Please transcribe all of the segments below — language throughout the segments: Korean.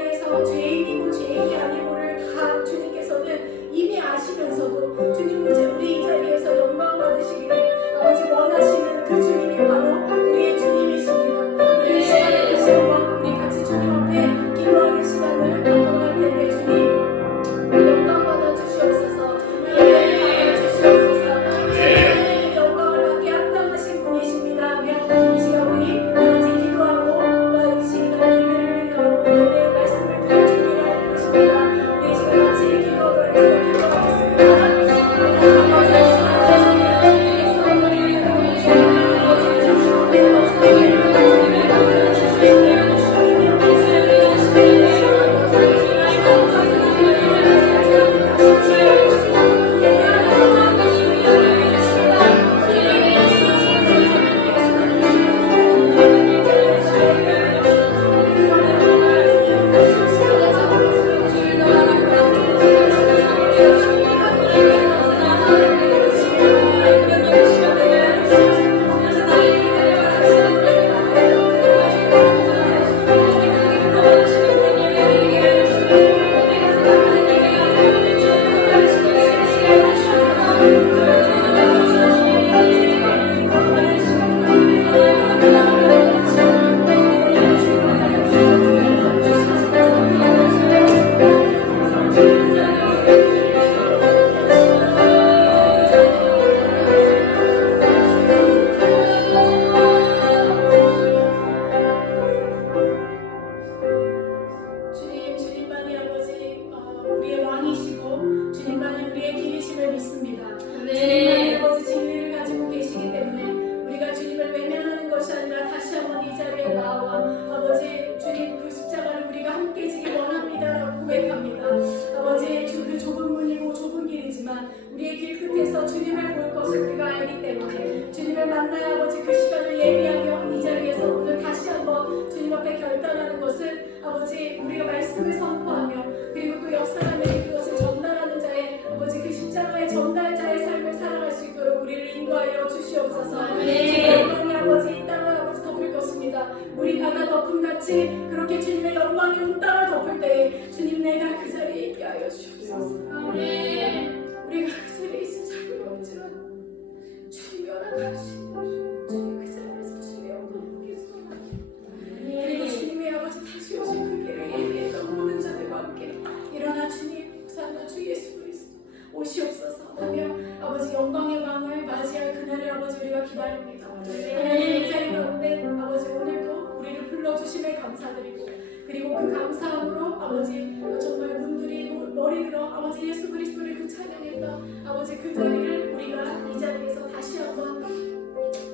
대해서 죄인이고 죄인이 아니고를 다 주님께서는 이미 아시면서도 주님 이제 우리 이 자리에서 영광 받으시기를 아버지 원하시는 그 주님이 바로 우리의 주님이십니다. 우리 이 시간에 다시 한번 우리 같이 주님 앞에 기도하는 시간을 갖도록 할 텐데 주님 영광 받아 주시옵소서. 예배 받아 주시옵소서. 주님의 영광을 받게 합당하신 분이십니다. 이 시간 우리 같이 기도하고 이 시간 예배의 말씀을 들을 준비를 할 것입니다. 우리 이 시간 같이 기도하도록 하겠습니다. 주님만이 아버지 우리의 왕이시고 주님만이 우리의 길이심을 믿습니다. 주님만이 아버지 진리를 가지고 계시기 때문에 우리가 주님을 외면하는 것이 아니라 다시 한번 이 자리에 나와 아버지 주님 그 십자가를 우리가 함께 지기 원합니다라고 고백합니다. 아버지 그 좁은 문이고 좁은 길이지만 우리의 길 끝에서 주님을 볼 것을 우리가 알기 때문에 주님을 만나야 아버지 그 시간을 예비하며 이 자리에서 오늘 다시 한번 주님 앞에 결단하는 것은 아버지 우리가 말씀을 선포하며 그리고 또 역사하며 그것을 전달하는 자의 아버지 그 십자가의 전달자의 삶을 살아갈 수 있도록 우리를 인도하여 주시옵소서. 주님의 영광이 아버지 이 땅을 아버지 덮을 것입니다. 우리 바다 덮음같이 그렇게 주님의 영광이 온 땅을 덮을 때에 주님 내가 그 자리에 있게 하여 주옵소서. 우리가 그 자리에 있을 자격이 없지만 주님이 허락하시고 주님 그 자리에서 주님의 영광을 보게 소원합니다. 그리고 주님의 아버지 다시 오실 그 길을 예비했던 모든 자들과 함께 일어나 주님 부산나 주 예수 그리스도 오시옵소서 하며 아버지 영광의 왕을 맞이할 그날을 아버지 우리가 기다립니다. 하나님 이 자리 가운데 아버지 오늘도 우리를 불러주심에 감사드리고 그리고 그 감사함으로 아버지 정말 문들이 머리 들어 아버지 예수 그리스도를 그 찬양했던 아버지 그 자리를 우리가 이 자리에서 다시 한번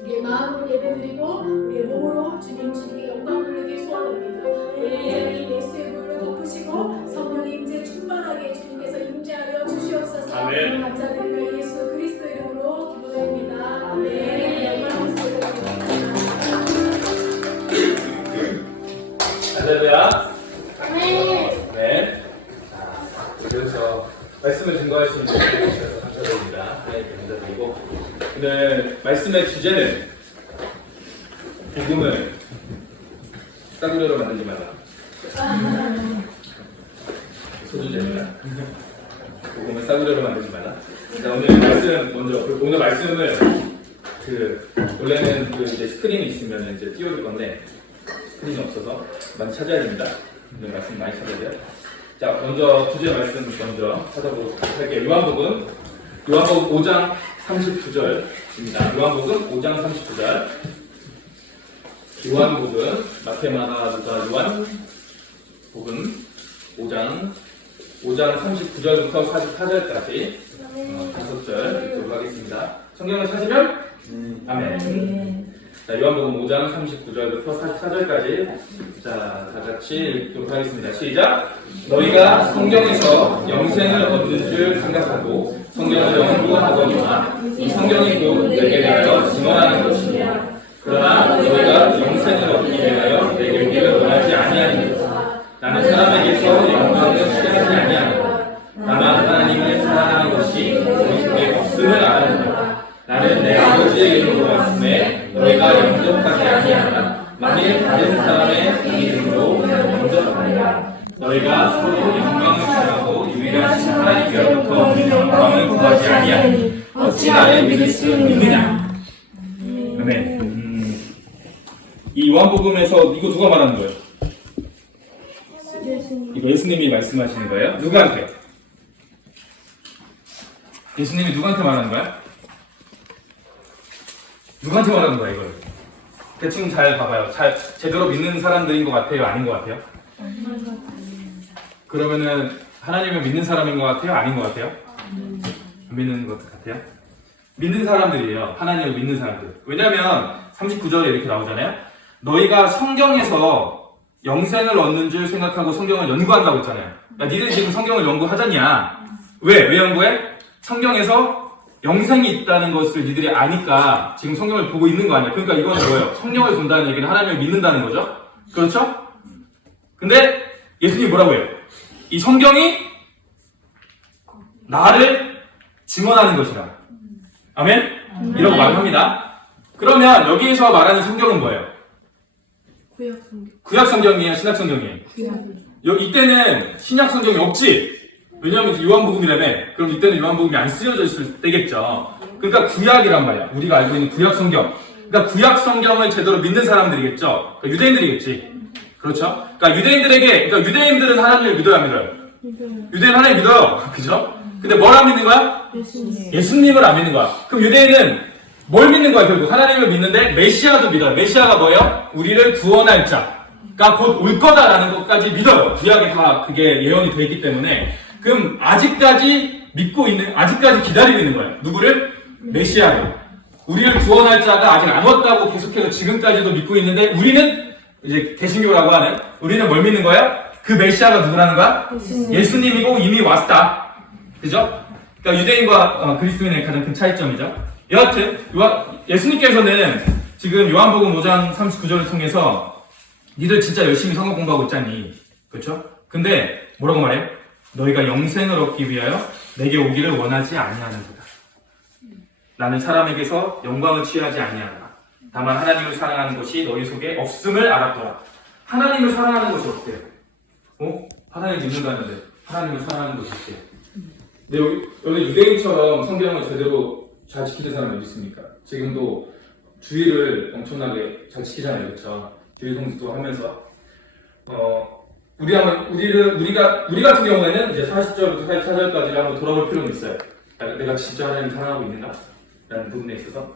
우리의 마음으로 예배드리고 우리의 몸으로 주님께 영광 돌리기 소원합니다. 이 자리 예수의 물로 덮으시고 성령의 임재 충만하게 주님께서 임재하여 주시옵소서. 아멘. 감사드리며 예수 그리스도 이름으로 기도드립니다. 아멘. 영광 할렐루야. 아멘. 네. 그래서 말씀을 증거할 수 있는 기회를 주셔서 감사드립니다. 하나님께 감사드리고 오늘 말씀의 주제는 복음을 싸구려로 만들지 마라. 소주제입니다. 복음을 싸구려로 만들지 마라. 자, 오늘 말씀 먼저 오늘 말씀을 원래는 이제 스크린이 있으면 이제 띄워줄 건데 스크린이 없어서 많이 찾아야 됩니다. 오늘 말씀 많이 찾아야 돼요. 자, 먼저 주제 말씀 먼저 찾아보도록 할게요. 요한복음 5장 39절입니다. 요한복음 5장 39절. 요한복음 마태, 마가, 루카, 요한복음 5장 39절부터 44절까지 5절 읽도록 하겠습니다. 성경을 찾으면 아멘. 자, 요한복음 5장 39절부터 44절까지 자, 다 같이 읽도록 하겠습니다. 시작! 너희가 성경에서 영생을 얻는 줄 생각하고 성경을 연구하거니와 이 성경이 곧 내게 대하여 증언하는 것이니라. 그러나 너희가 영생을 얻기 위하여 내게 오기를 원하지 아니하니라. 나는 사람에게서 영광을 시작하지 아니하노라. 다만 하나님을 사랑하는 것이 너희 속에 없음을 알아내라. 나는 내 아버지의 이름으로 왔음에 너희가 영접하지 아니하나 만일 다른 사람의 이름으로 영접하리라. 너희가 서로 영광을 취하고 유일하신 하나님께로부터 얻는 영광을 구하지 아니하니 어찌 나를 믿을 수 있느냐. 아멘. 이 요한복음에서 이거 누가 말하는 거예요? 이거 예수님이 말씀하시는 거예요? 누구한테? 예수님이 누구한테 말하는 거야? 누구한테 말하는 거야 이걸? 대충 잘 봐봐요. 잘 제대로 믿는 사람들인 것 같아요? 아닌 것 같아요? 그러면은 하나님을 믿는 사람인 것 같아요? 아닌 것 같아요? 안 믿는 것 같아요? 믿는 사람들이에요. 하나님을 믿는 사람들. 왜냐면 39절에 이렇게 나오잖아요. 너희가 성경에서 영생을 얻는 줄 생각하고 성경을 연구한다고 했잖아요. 야, 니들이 지금 성경을 연구하잖냐? 왜 연구해? 성경에서 영생이 있다는 것을 니들이 아니까 지금 성경을 보고 있는 거 아니야. 그러니까 이거는 뭐예요? 성령을 본다는 얘기는 하나님을 믿는다는 거죠. 그렇죠? 근데 예수님이 뭐라고 해요? 이 성경이 나를 증언하는 것이라. 아멘? 이라고 말을 합니다. 그러면 여기에서 말하는 성경은 뭐예요? 구약 성경이에요? 신약 성경이에요? 이때는 신약 성경이 없지. 왜냐하면 요한복음이라며. 그럼 이때는 요한복음이 안 쓰여져 있을 때겠죠. 그러니까 구약이란 말이야. 우리가 알고 있는 구약 성경. 그러니까 구약 성경을 제대로 믿는 사람들이겠죠. 그러니까 유대인들이겠지. 그렇죠? 그러니까 유대인들은 하나님을 믿어야 믿어요. 유대인 하나님 믿어요. 그죠? 근데 뭘 안 믿는 거야? 예수님을 안 믿는 거야. 그럼 유대인은 뭘 믿는 거야? 결국 하나님을 믿는데 메시아도 믿어요. 메시아가 뭐예요? 우리를 구원할 자가 곧 올 거다라는 것까지 믿어요. 구약에 다 그게 예언이 되어 있기 때문에. 그럼 아직까지 기다리고 있는 거예요. 누구를? 메시아를. 우리를 구원할 자가 아직 안 왔다고 계속해서 지금까지도 믿고 있는데 우리는 이제 개신교라고 하는 우리는 뭘 믿는 거야? 그 메시아가 누구라는 거야? 예수님이고 이미 왔다. 그죠? 그러니까 유대인과 그리스도인의 가장 큰 차이점이죠. 여하튼 예수님께서는 지금 요한복음 5장 39절을 통해서 니들 진짜 열심히 성경 공부하고 있잖니. 그렇죠? 근데 뭐라고 말해? 너희가 영생을 얻기 위하여 내게 오기를 원하지 아니하는도다. 나는 사람에게서 영광을 취하지 아니하노라. 다만 하나님을 사랑하는 것이 너희 속에 없음을 알았더라. 하나님을 사랑하는 것이 없대요. 하나님 믿는다는데 하나님을 사랑하는 것이 없대요. 근데 여기 유대인처럼 성경을 제대로 잘 지키는 사람이 어디 있습니까? 지금도 주의를 엄청나게 잘 지키잖아요. 그렇죠? 주의 성수도 하면서 우리 같은 경우에는 이제 40절부터 44절까지 한번 돌아볼 필요는 있어요. 내가 진짜 하나님을 사랑하고 있는가? 라는 부분에 있어서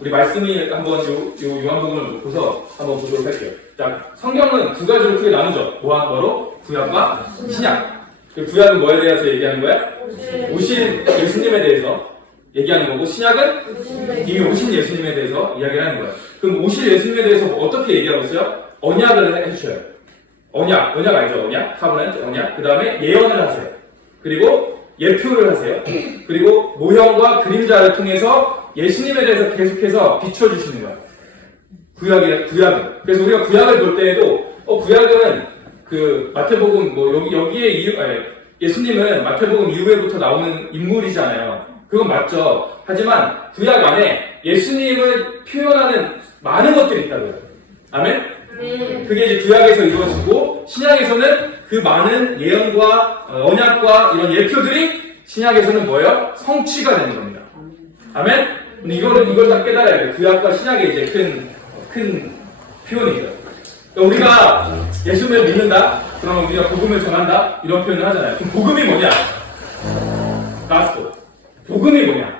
우리 말씀이 한번 요한복음을 놓고서 한번 보도록 할게요. 자, 성경은 두 가지로 크게 나누죠. 뭐로? 구약과 신약. 구약은 뭐에 대해서 얘기하는 거야? 오신 예수님에 대해서 얘기하는 거고, 신약은 이미 오신 예수님에 대해서 이야기를 하는 거예요. 그럼 오실 예수님에 대해서 어떻게 얘기하고 있어요? 언약을 해주셔요. 언약 알죠? 언약? 카버넌트, 언약. 그 다음에 예언을 하세요. 그리고 예표를 하세요. 그리고 모형과 그림자를 통해서 예수님에 대해서 계속해서 비춰주시는 거예요. 구약은. 그래서 우리가 구약을 볼 때에도, 구약은 그 마태복음, 여기에 예수님은 마태복음 이후에부터 나오는 인물이잖아요. 그건 맞죠. 하지만 구약 안에 예수님을 표현하는 많은 것들이 있다고요. 아멘? 그게 이제 구약에서 이루어지고, 신약에서는 그 많은 예언과 언약과 이런 예표들이 신약에서는 뭐예요? 성취가 되는 겁니다. 아멘? 근데 이걸 다 깨달아야 돼요. 구약과 신약의 이제 큰 표현이죠. 그러니까 우리가 예수님을 믿는다? 그러면 우리가 복음을 전한다? 이런 표현을 하잖아요. 그럼 복음이 뭐냐? 가스포. 복음이 뭐냐?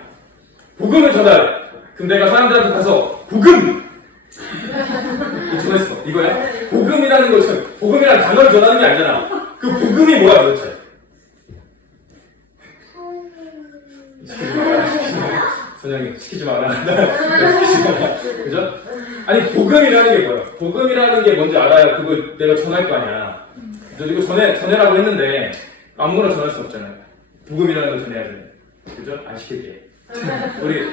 복음을 전하래. 그럼 내가 사람들한테 가서 복음! 전했어. 이거야? 복음이라는 것은 복음이라는 단어를 전하는 게 아니잖아. 그 복음이 뭐야 도대체? 선생님 시키지 마라. 그죠? 아니 복음이라는 게 뭐야? 복음이라는 게 뭔지 알아야 그걸 내가 전할 거 아니야. 그래서 이거 전해라고 했는데 아무거나 전할 수 없잖아요. 복음이라는 걸 전해야 돼. 그죠? 안 시킬게. 우리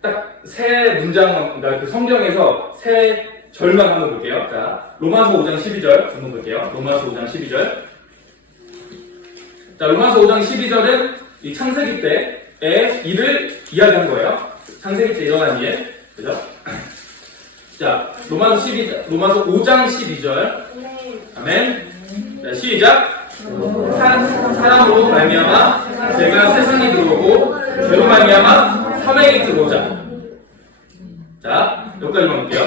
딱 세 문장, 그 성경에서 세 절만 한번 볼게요. 자, 로마서 5장 12절 한번 볼게요. 로마서 5장 12절. 자, 로마서 5장 12절은 이 창세기 때의 일을 이야기한 거예요. 창세기 때 일어난 일. 그죠? 자, 로마서 5장 12절. 아멘. 자, 시작. 사람으로 말미암아 죄가 세상에 들어오고 죄로 말미암아 사망에 들어오자. 자, 여기까지만 볼게요.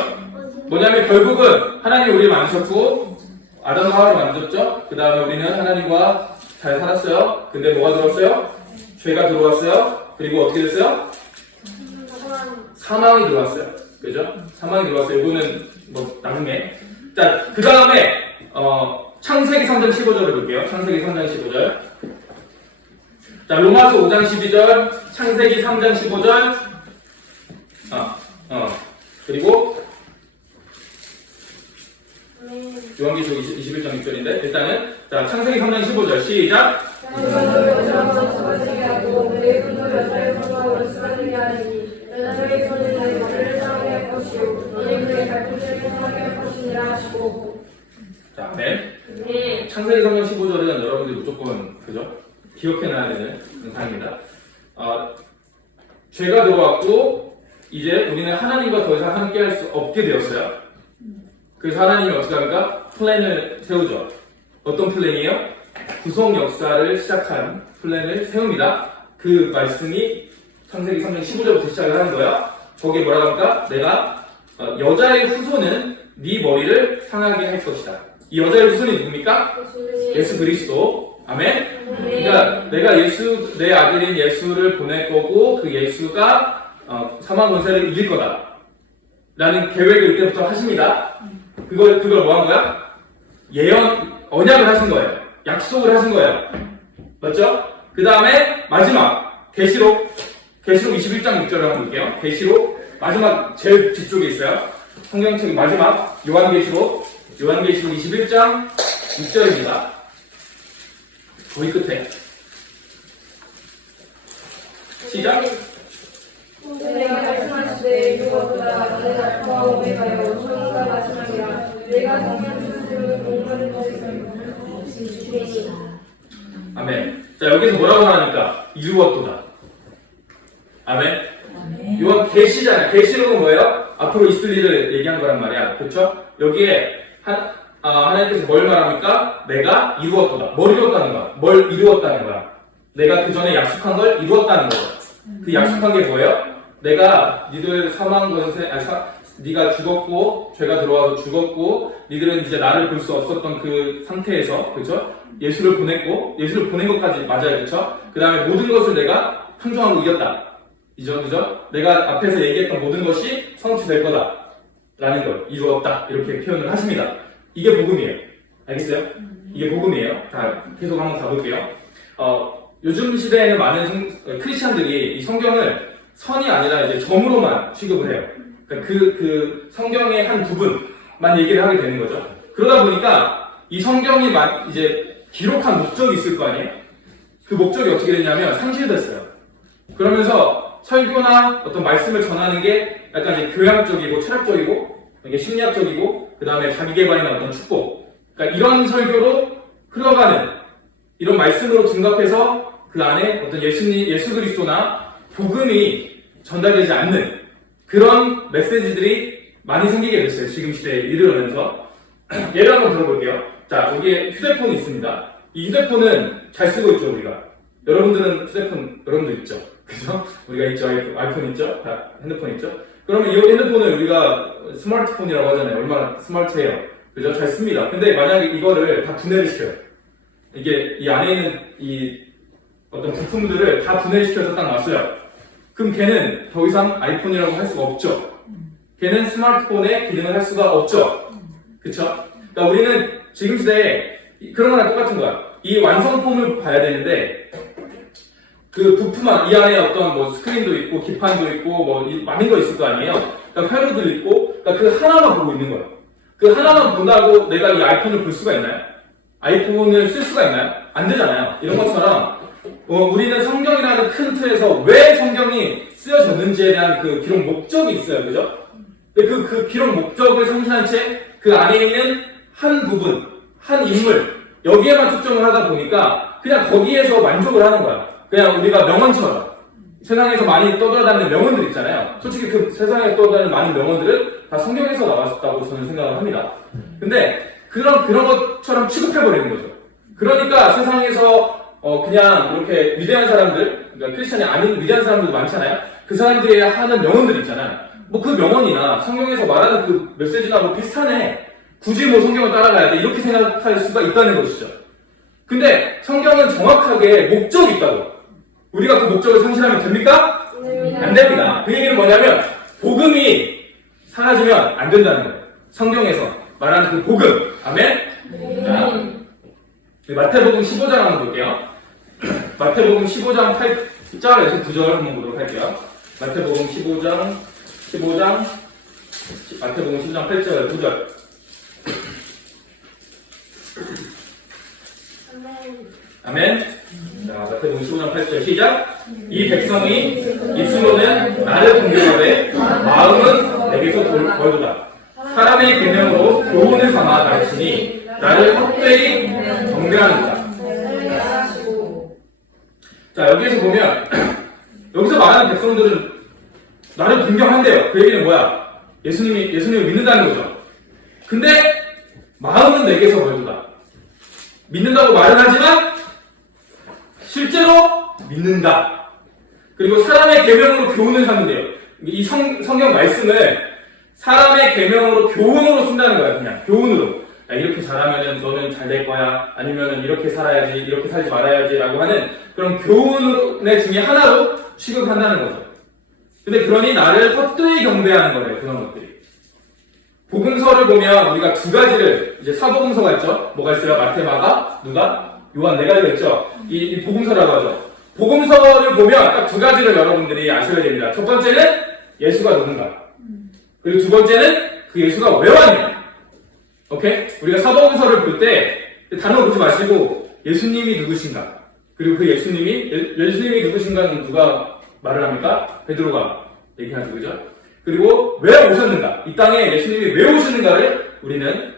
뭐냐면 결국은 하나님이 우리를 만드셨고 아담과 하와를 만드셨죠. 그 다음에 우리는 하나님과 잘 살았어요. 근데 뭐가 들어왔어요? 죄가 들어왔어요. 그리고 어떻게 됐어요? 사망이 들어왔어요. 그죠? 사망이 들어왔어요. 이거는 뭐 나중에. 자, 그 다음에 창세기 3장 15절을 볼게요. 창세기 3장 15절. 자, 로마서 5장 12절, 창세기 3장 15절. 그리고 요한계시록 21장 6절인데 일단은 자, 창세기 3장 15절 시작. 자, 네. 창세기 3장 15절은 여러분들이 무조건 그죠? 기억해놔야 되는 단어입니다. 죄가 들어왔고 이제 우리는 하나님과 더 이상 함께할 수 없게 되었어요. 그래서 하나님이 어떻게 합니까? 플랜을 세우죠. 어떤 플랜이에요? 구속 역사를 시작한 플랜을 세웁니다. 그 말씀이 창세기 3장 15절부터 시작을 하는 거예요. 거기에 뭐라고 합니까? 내가 여자의 후손은 네 머리를 상하게 할 것이다. 이 여자의 후손이 누굽니까? 예수 그리스도. 아멘. 그러니까 내가 내 아들인 예수를 보낼 거고 그 예수가 사망 권세를 이길 거다. 라는 계획을 이때부터 하십니다. 그걸 뭐 한 거야? 언약을 하신 거예요. 약속을 하신 거예요. 맞죠? 그 다음에 마지막 계시록 21장 6절을 한번 볼게요. 계시록 마지막 제일 뒤쪽에 있어요. 성경책 마지막 요한계시록 21장 6절입니다. 거의 끝에 시작. 내가 말씀하시되 이것보다 내가 더하고 오메가요 처음과 마지막이라 내가 성령 주를 공부하는 것을 주리니. 아멘. 자, 여기서 뭐라고 하니까 이루었도다. 아멘. 요한 계시잖아요. 계시록은 뭐예요? 앞으로 있을 일을 얘기한 거란 말이야. 그렇죠? 여기에 하나님께서 뭘 말합니까? 내가 이루었도다. 뭘 이루었다는 거야? 뭘 이루었다는 거야? 내가 그 전에 약속한 걸 이루었다는 거야. 그 약속한 게 뭐예요? 내가 니들 사망 권세, 네가 죽었고 죄가 들어와서 죽었고 니들은 이제 나를 볼 수 없었던 그 상태에서 그렇죠? 예수를 보낸 것까지 맞아요, 그렇죠? 그 다음에 모든 것을 내가 창조하고 이겼다. 그죠? 내가 앞에서 얘기했던 모든 것이 성취될 거다. 라는 걸 이루었다. 이렇게 표현을 하십니다. 이게 복음이에요. 알겠어요? 이게 복음이에요. 자, 계속 한번 가볼게요. 요즘 시대에는 많은 크리스찬들이 이 성경을 선이 아니라 이제 점으로만 취급을 해요. 그러니까 그 성경의 한 부분만 얘기를 하게 되는 거죠. 그러다 보니까 이 성경이 이제 기록한 목적이 있을 거 아니에요? 그 목적이 어떻게 됐냐면 상실됐어요. 그러면서 설교나 어떤 말씀을 전하는 게 약간 이제 교양적이고 철학적이고 이게 심리학적이고 그 다음에 자기개발이나 어떤 축복 그러니까 이런 설교로 흘러가는 이런 말씀으로 둔갑해서 그 안에 어떤 예수 그리스도나 복음이 전달되지 않는 그런 메시지들이 많이 생기게 됐어요. 지금 시대에 이르면서 예를 한번 들어볼게요. 자, 여기에 휴대폰이 있습니다. 이 휴대폰은 잘 쓰고 있죠, 우리가. 여러분들은 휴대폰, 여러분도 있죠? 그죠? 우리가 있죠? 아이폰 있죠? 다 핸드폰 있죠? 그러면 이 핸드폰을 우리가 스마트폰이라고 하잖아요. 얼마나 스마트해요. 그죠? 잘 씁니다. 근데 만약에 이거를 다 분해를 시켜요. 이게 이 안에 있는 이 어떤 부품들을 다 분해를 시켜서 딱 놨어요. 그럼 걔는 더 이상 아이폰이라고 할 수가 없죠. 걔는 스마트폰의 기능을 할 수가 없죠. 그쵸? 그러니까 우리는 지금 시대에 그런 거랑 똑같은 거야. 이 완성품을 봐야 되는데 그 부품 이 안에 어떤 뭐 스크린도 있고 기판도 있고 뭐 많은 거 있을 거 아니에요. 그러니까 회로들 있고 그러니까 그 하나만 보고 있는 거야. 그 하나만 본다고 내가 이 아이폰을 볼 수가 있나요? 아이폰을 쓸 수가 있나요? 안 되잖아요. 이런 것처럼 우리는 성경이라는 큰 틀에서 왜 성경이 쓰여졌는지에 대한 그 기록 목적이 있어요. 그죠? 근데 그 기록 목적을 상실한 채 그 안에 있는 한 부분, 한 인물 여기에만 초점을 하다 보니까 그냥 거기에서 만족을 하는 거야. 그냥 우리가 명언처럼 세상에서 많이 떠돌아다니는 명언들 있잖아요. 솔직히 그 세상에 떠돌아다니는 많은 명언들은 다 성경에서 나왔다고 저는 생각을 합니다. 근데 그런 것처럼 취급해버리는 거죠. 그러니까 세상에서 그냥 이렇게 위대한 사람들, 그러니까 크리스천이 아닌 위대한 사람들도 많잖아요. 그 사람들이 하는 명언들 있잖아요. 뭐 그 명언이나 성경에서 말하는 그 메시지가 뭐 비슷하네. 굳이 뭐 성경을 따라가야 돼. 이렇게 생각할 수가 있다는 것이죠. 근데 성경은 정확하게 목적이 있다고. 우리가 그 목적을 상실하면 됩니까? 안 됩니다. 그 얘기는 뭐냐면 복음이 사라지면 안 된다는 거예요. 성경에서 말하는 그 복음. 아멘? 자, 마태복음 15장 한번 볼게요. 마태복음 15장 8절에서 9절 한번 보도록 할게요. 마태복음 15장 마태복음 15장 8절 9절. 아멘. 자, 마태복음 15장 8절 시작. 이 백성이 입술로는 나를 공경하되 마음은 내게서 멀도다. 사람의 계명으로 교훈을 삼아 가르치니 나를 헛되이 경배하는다. 자, 여기에서 보면 여기서 말하는 백성들은 나를 존경한대요. 그 얘기는 뭐야? 예수님을 믿는다는 거죠. 근데 마음은 내게서 멀도다. 믿는다고 말은 하지만 실제로 믿는다. 그리고 사람의 계명으로 교훈을 삼는데요. 이 성경 말씀을 사람의 계명으로 교훈으로 쓴다는 거야. 그냥 교훈으로. 야, 이렇게 잘하면은 너는 잘 될 거야. 아니면은 이렇게 살아야지, 이렇게 살지 말아야지라고 하는 그런 교훈의 중에 하나로 취급한다는 거죠. 근데 그러니 나를 헛되이 경배하는 거예요. 그런 것들이. 복음서를 보면 우리가 두 가지를, 이제 사복음서가 있죠. 뭐가 있어요? 마태, 마가, 누가? 요한 네 가지가 있죠. 이 복음서라고 하죠. 복음서를 보면 딱 두 가지를 여러분들이 아셔야 됩니다. 첫 번째는 예수가 누군가. 그리고 두 번째는 그 예수가 왜 왔냐. 오케이? 우리가 사복음서를 볼 때 단어 보지 마시고 예수님이 누구신가. 그리고 그 예수님이 누구신가는 누가 말을 합니까? 베드로가 얘기하죠. 그죠? 그리고 왜 오셨는가? 이 땅에 예수님이 왜 오시는가를 우리는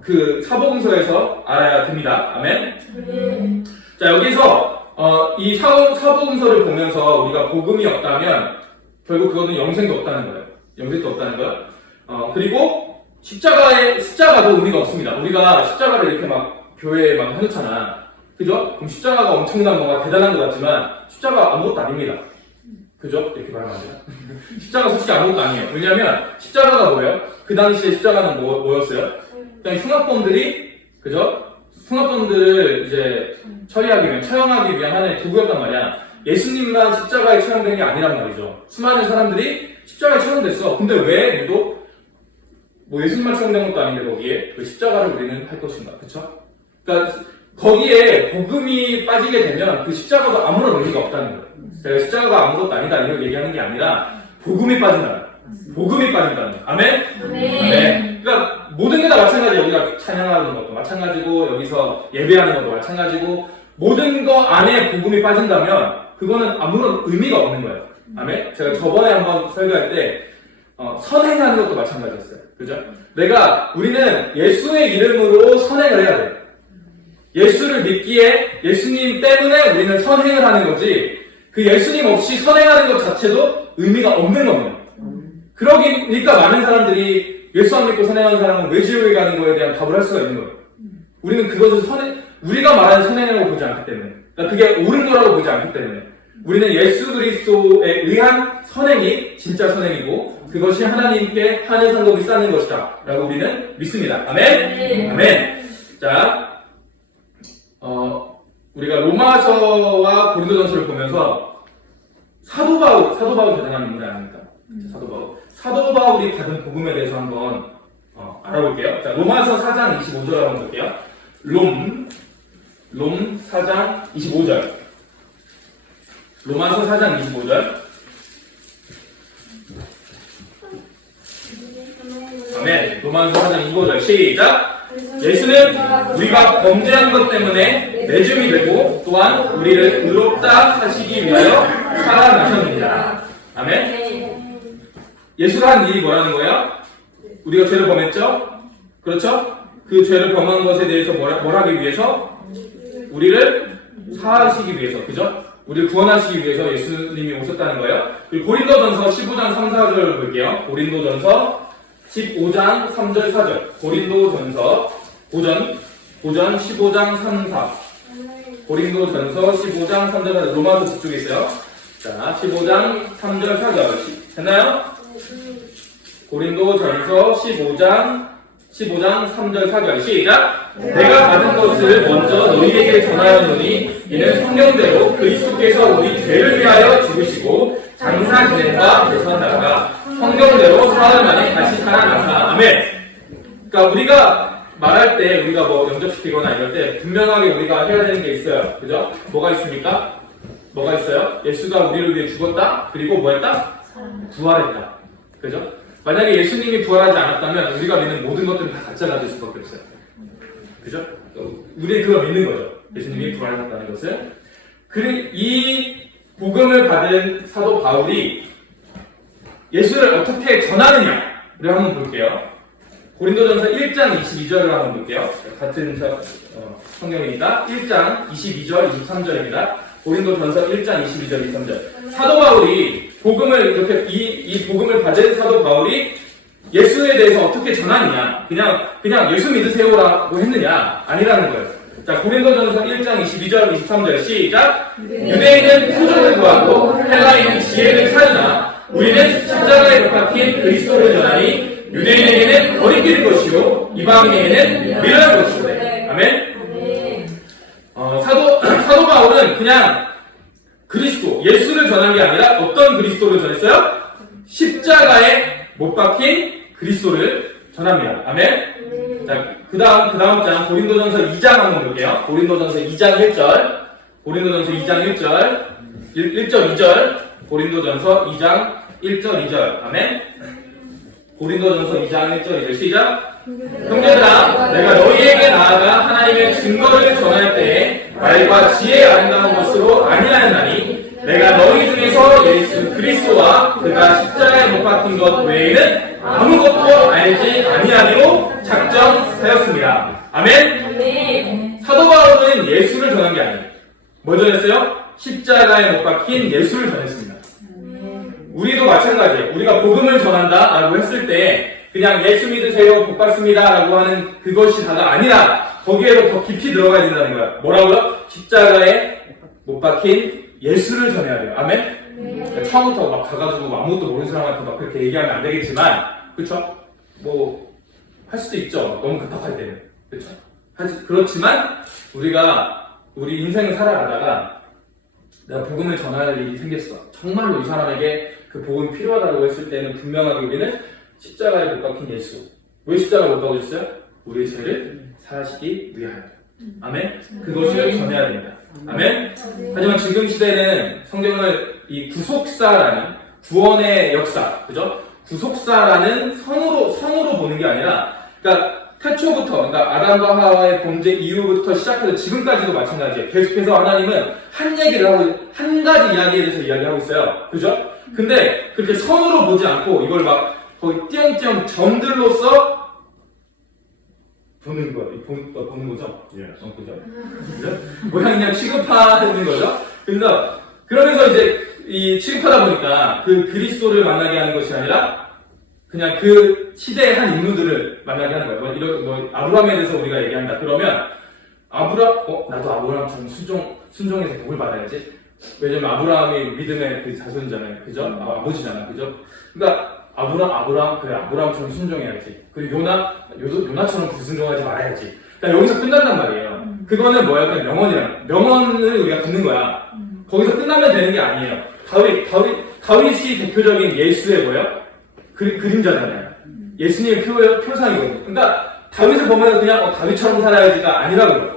그 사복음서에서 알아야 됩니다. 아멘? 자, 여기서 이 사복음서를 보면서 우리가 복음이 없다면 결국 그거는 영생도 없다는 거예요. 영생도 없다는 거예요. 그리고 십자가도 의미가 없습니다. 우리가 십자가를 이렇게 막 교회에 막 해놓잖아. 그죠? 그럼 십자가가 엄청난 뭔가 대단한 것 같지만 십자가 아무것도 아닙니다. 그죠? 이렇게 말하면 안 돼요? 십자가 솔직히 아무것도 아니에요. 왜냐면 십자가가 뭐예요? 그 당시에 십자가는 뭐였어요? 그냥 흉악범들이, 그죠? 흉악범들을 이제 처형하기 위한 하나의 도구였단 말이야. 예수님만 십자가에 처형된 게 아니란 말이죠. 수많은 사람들이 십자가에 처형됐어. 근데 왜 유독 뭐 예수님만 처형된 것도 아닌데 거기에 그 십자가를 우리는 할 것인가? 그쵸? 그러니까 거기에 복음이 빠지게 되면 그 십자가도 아무런 의미가 없다는 거예요. 제가 십자가가 아무것도 아니다 이걸 얘기하는 게 아니라 복음이 빠진다. 복음이 빠진다는 거예요. 아멘? 아멘. 그러니까 모든 게 다 마찬가지예요. 우리가 찬양하는 것도 마찬가지고 여기서 예배하는 것도 마찬가지고 모든 거 안에 복음이 빠진다면 그거는 아무런 의미가 없는 거예요. 아멘? 제가 저번에 한번 설교할 때 선행하는 것도 마찬가지였어요. 그죠? 우리는 예수의 이름으로 선행을 해야 돼요. 예수를 믿기에 예수님 때문에 우리는 선행을 하는 거지 그 예수님 없이 선행하는 것 자체도 의미가 없는 겁니다. 그러니까 많은 사람들이 예수 안 믿고 선행하는 사람은 왜 지옥에 가는 거에 대한 답을 할 수가 있는 거예요. 우리는 그것을 우리가 말하는 선행이라고 보지 않기 때문에 그러니까 그게 옳은 거라고 보지 않기 때문에 우리는 예수 그리스도에 의한 선행이 진짜 선행이고 그것이 하나님께 하늘 상급이 쌓는 것이다 라고 우리는 믿습니다. 아멘? 아멘. 자, 우리가 로마서와 고린도전서를 보면서 사도 바울 대단한 인물 아닙니까? 사도 바울이 받은 복음에 대해서 한번 알아볼게요. 자, 로마서 4장 25절 한번 볼게요. 롬 4장 25절. 로마서 4장 25절. 아멘. 로마서 4장 25절 시작. 예수는 우리가 범죄한 것 때문에 내줌이 되고 또한 우리를 의롭다 하시기 위하여 살아나셨느니라. 아멘. 예수가 한 일이 뭐라는 거예요? 우리가 죄를 범했죠? 그렇죠? 그 죄를 범한 것에 대해서 뭘 하기 위해서? 우리를 사하시기 위해서, 그죠? 우리를 구원하시기 위해서 예수님이 오셨다는 거예요. 그리고 고린도전서 15장 3, 4절 볼게요. 고린도전서 15장 3절 4절. 고린도전서 고전 15장 3, 4. 고린도전서 15장 3절 4절. 로마서 뒤쪽에 있어요. 자, 15장 3절 4절. 됐나요? 고린도전서 15장 3절 4절. 시작. 내가 받은 것을 먼저 너희에게 전하였노니 이는 성경대로 그리스도께서 우리 죄를 위하여 죽으시고 장사 지낸다 되셨다가 성경대로 사흘 만에 다시 살아나사. 아멘. 그러니까 우리가 말할 때 우리가 뭐 영접시키거나 이럴 때 분명하게 우리가 해야 되는 게 있어요. 그죠? 뭐가 있습니까? 뭐가 있어요? 예수가 우리를 위해 죽었다. 그리고 뭐 했다? 부활했다. 그죠? 만약에 예수님이 부활하지 않았다면 우리가 믿는 모든 것들은 다 가짜가 될 수밖에 없어요. 그죠? 우리는 그걸 믿는 거죠. 예수님이 부활하셨다는 것을. 이 복음을 받은 사도 바울이 예수를 어떻게 전하느냐 우리 한번 볼게요. 고린도전서 1장 22절을 한번 볼게요. 같은 성경입니다. 1장 22절 23절입니다. 고린도전서 1장 22절 23절. 사도 바울이 복음을 이렇게 이 복음을 받은 사도 바울이 예수에 대해서 어떻게 전하느냐, 그냥 예수 믿으세요라고 했느냐 아니라는 거예요. 자, 고린도전서 1장 22절 23절 시작. 유대인은 표적을 구하고 헬라인은 지혜를 찾으나 우리는 십자가에 못 박힌 그리스도를 전하니 유대인에게는 거리끼는 것이요 이방인에게는 미련한 것이요. 아멘. 사도 바울은 그냥 그리스도, 예수를 전한 게 아니라 어떤 그리스도를 전했어요? 십자가에 못 박힌 그리스도를 전합니다. 아멘. 자, 그 다음 장 고린도전서 2장 한번 볼게요. 고린도전서 2장 1절. 고린도전서 2장 1절. 1절 2절. 고린도전서 2장 1절 2절. 아멘. 고린도전서 2장 1절 2절 시작. 형제들아, 내가 너희에게 나아가 하나님의 증거를 전할 때에 말과 지혜의 아름다운 것으로 아니하였나니 내가 너희 중에서 예수 그리스도와 그가 십자가에 못 박힌 것 외에는 아무것도 알지 아니하기로 작정하였습니다. 아멘. 사도 바울은 예수를 전한 게 아니에요. 뭐 전했어요? 십자가에 못 박힌 예수를 전했습니다. 우리도 마찬가지예요. 우리가 복음을 전한다 라고 했을 때 그냥 예수 믿으세요 복 받습니다 라고 하는 그것이 다가 아니라 거기에도 더 깊이 들어가야 된다는 거야. 뭐라고요? 십자가에 못 박힌 예수를 전해야 돼요. 아멘? 처음부터 막 가가지고 아무것도 모르는 사람한테 막 그렇게 얘기하면 안 되겠지만, 그쵸? 뭐 할 수도 있죠. 너무 급박할 때는. 그쵸? 그렇지만 우리 인생을 살아가다가 내가 복음을 전할 일이 생겼어. 정말로 이 사람에게 그 복음이 필요하다고 했을 때는 분명하게 우리는 십자가에 못 박힌 예수. 왜 십자가에 못 박으셨어요? 우리의 죄를 사하시기 위하여. 아멘? 그것을 전해야 됩니다. 아멘? 하지만 지금 시대는 성경을 이 구속사라는 구원의 역사, 그죠? 구속사라는 선으로 보는 게 아니라, 그러니까 태초부터, 그러니까 아담과 하와의 범죄 이후부터 시작해서 지금까지도 마찬가지예요. 계속해서 하나님은 한 얘기를 하고, 한 가지 이야기에 대해서 이야기하고 있어요. 그죠? 근데 그렇게 선으로 보지 않고 이걸 막 거의 띄엄띄엄 점들로써 보는 거죠? 예. 그죠? 그냥 취급하는 거죠? 그러면서 이제 이 취급하다 보니까 그 그리스도를 만나게 하는 것이 아니라 그냥 그 시대의 한 인물들을 만나게 하는 거예요. 아브라함에 대해서 우리가 얘기한다. 그러면 나도 아브라함처럼 순종해서 복을 받아야지. 왜냐면 아브라함이 믿음의 그 자손이잖아요. 그죠? 아버지잖아. 그죠? 그러니까 아브라함처럼 순종해야지. 그리고 요나처럼 불순종하지 말아야지. 그러니까 여기서 끝난단 말이에요. 그거는 뭐야? 그냥 명언을 우리가 듣는 거야. 거기서 끝나면 되는 게 아니에요. 다윗이 대표적인 예수의 뭐예요? 그림자잖아요. 예수님의 표상이거든요. 그러니까 다윗을 보면 그냥 다윗처럼 살아야지가 아니라고요.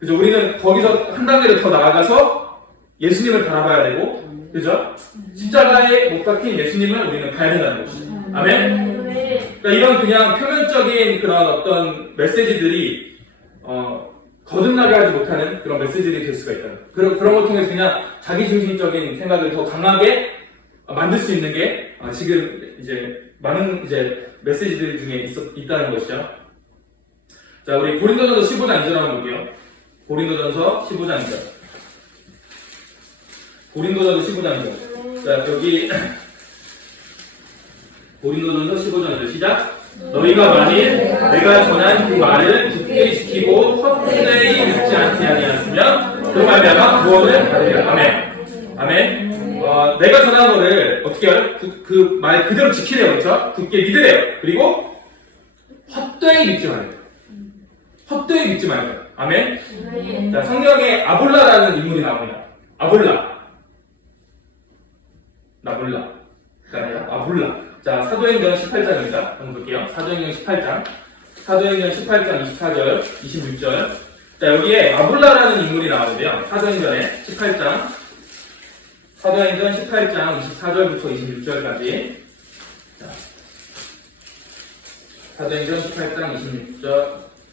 그죠? 우리는 거기서 한 단계를 더 나아가서 예수님을 바라봐야 되고, 그죠? 십자가에 못 박힌 예수님을 우리는 봐야 된다는 것이죠. 아멘? 그러니까 이런 그냥 표면적인 그런 어떤 메시지들이, 거듭나게 하지 못하는 그런 메시지들이 될 수가 있다는 거예요. 그런 걸 통해서 그냥 자기중심적인 생각을 더 강하게 만들 수 있는 게, 지금 이제 많은 이제 메시지들 중에 있다는 것이죠. 자, 우리 고린도전서 15장 2절 한번 볼게요. 고린도전서 15장 2절. 고린도전서 15장 2절. 자, 여기 고린도전서 15장 2절 시작. 너희가 만일 내가 전한 그 말을 굳게 지키고 헛되이 믿지 않게 아니하였으면 그 말미암아 구원을 받으리라. 아멘. 아멘. 내가 전한 거를 어떻게 해요? 그 말 그대로 지키래요. 그렇죠? 굳게 믿으래요. 그리고 헛되이 믿지 말아요. 헛되이 믿지 말아요. 아멘. 자, 성경에 아볼라라는 인물이 나옵니다. 아볼라. 나볼라. 아니라 아볼라. 자, 사도행전 18장입니다. 한번 볼게요. 사도행전 18장. 사도행전 18장 24절, 26절. 자, 여기에 아볼라라는 인물이 나오는데요. 사도행전에 18장. 사도행전 18장 24절부터 26절까지. 자, 사도행전 18장